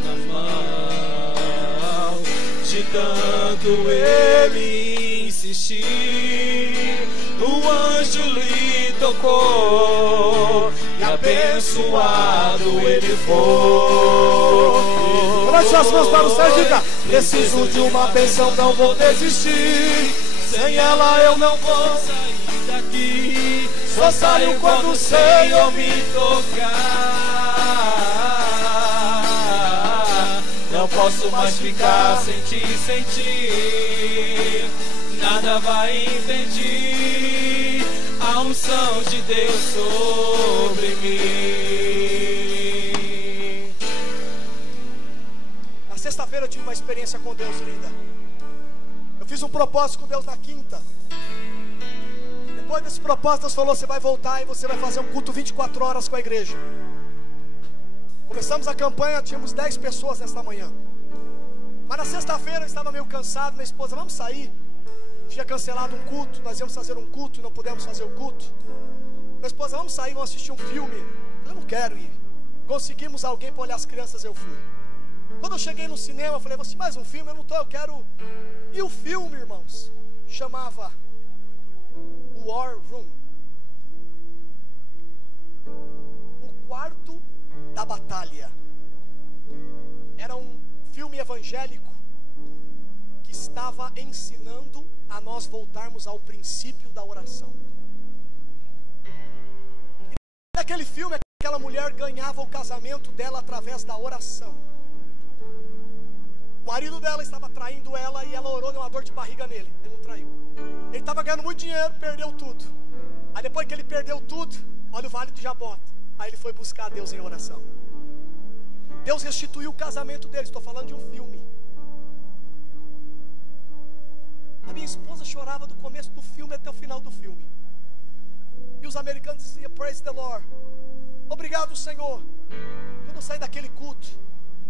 na mão. De tanto ele insistir, o anjo lhe tocou e abençoado ele foi. Levante as mãos para o céu e diga: preciso de uma bênção, não vou desistir. Sem ela eu não vou sair daqui. Só saio quando o Senhor me tocar. Não posso mais ficar sem ti. Nada vai impedir a unção de Deus sobre mim. Na sexta-feira eu tive uma experiência com Deus linda. Eu fiz um propósito com Deus na quinta. Depois desse propósito, Deus falou: você vai voltar e você vai fazer um culto 24 horas com a igreja. Começamos a campanha, tínhamos 10 pessoas nesta manhã. Mas na sexta-feira eu estava meio cansado. Minha esposa: vamos sair. Tinha cancelado um culto, nós íamos fazer um culto e não pudemos fazer o culto. Minha esposa: vamos sair, vamos assistir um filme. Eu não quero ir. Conseguimos alguém para olhar as crianças, eu fui. Quando eu cheguei no cinema, eu falei: você mais um filme? Eu não estou, eu quero. E o filme, irmãos, chamava War Room, o quarto da batalha. Era um filme evangélico que estava ensinando a nós voltarmos ao princípio da oração. E naquele filme, aquela mulher ganhava o casamento dela através da oração. O marido dela estava traindo ela e ela orou, deu uma dor de barriga nele. Ele não traiu. Ele estava ganhando muito dinheiro, perdeu tudo. Aí depois que ele perdeu tudo, olha o vale do Jabota. Aí ele foi buscar Deus em oração. Deus restituiu o casamento dele. Estou falando de um filme. A minha esposa chorava do começo do filme até o final do filme. E os americanos diziam: praise the Lord. Obrigado, Senhor. Quando eu saí daquele culto,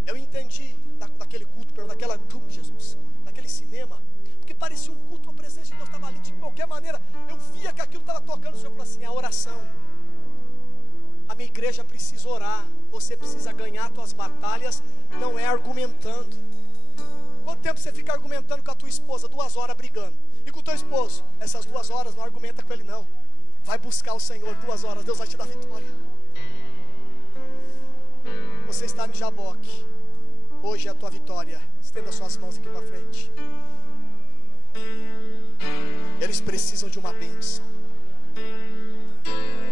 eu entendi daquele culto, daquela, Jesus, daquele cinema, porque parecia um culto, a presença de Deus estava ali de qualquer maneira. Eu via que aquilo estava tocando. O Senhor falou assim: a oração. A minha igreja precisa orar. Você precisa ganhar suas batalhas, não é argumentando. Quanto tempo você fica argumentando com a tua esposa? 2 horas brigando. E com o teu esposo? Essas 2 horas não argumenta com ele não. Vai buscar o Senhor 2 horas, Deus vai te dar vitória. você está em Jaboque, hoje é a tua vitória. Estenda suas mãos aqui para frente. Eles precisam de uma bênção.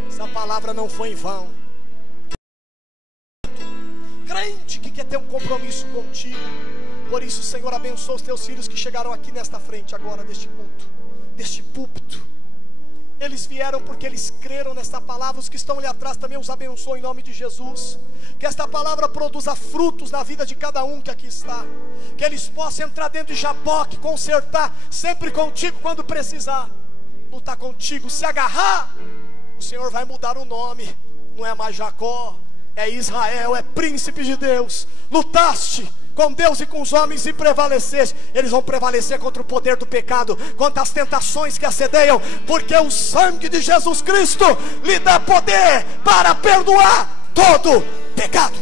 Essa palavra não foi em vão. Crente que quer ter um compromisso contigo. Por isso, Senhor, abençoa os teus filhos que chegaram aqui nesta frente agora, deste culto, deste púlpito. Eles vieram porque eles creram nesta palavra. Os que estão ali atrás também os abençoa em nome de Jesus. Que esta palavra produza frutos na vida de cada um que aqui está. Que eles possam entrar dentro de Jaboque, consertar, sempre contigo quando precisar. Lutar contigo, se agarrar. O Senhor vai mudar o nome. Não é mais Jacó, é Israel, é príncipe de Deus. Lutaste com Deus e com os homens e prevaleceste. Eles vão prevalecer contra o poder do pecado, contra as tentações que assedeiam, porque o sangue de Jesus Cristo lhe dá poder para perdoar todo pecado.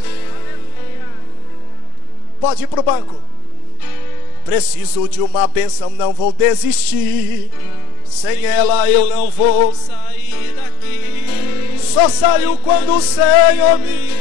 Pode ir para o banco. Preciso de uma bênção, não vou desistir. Sem ela eu não vou sair daqui. Só saio quando o Senhor me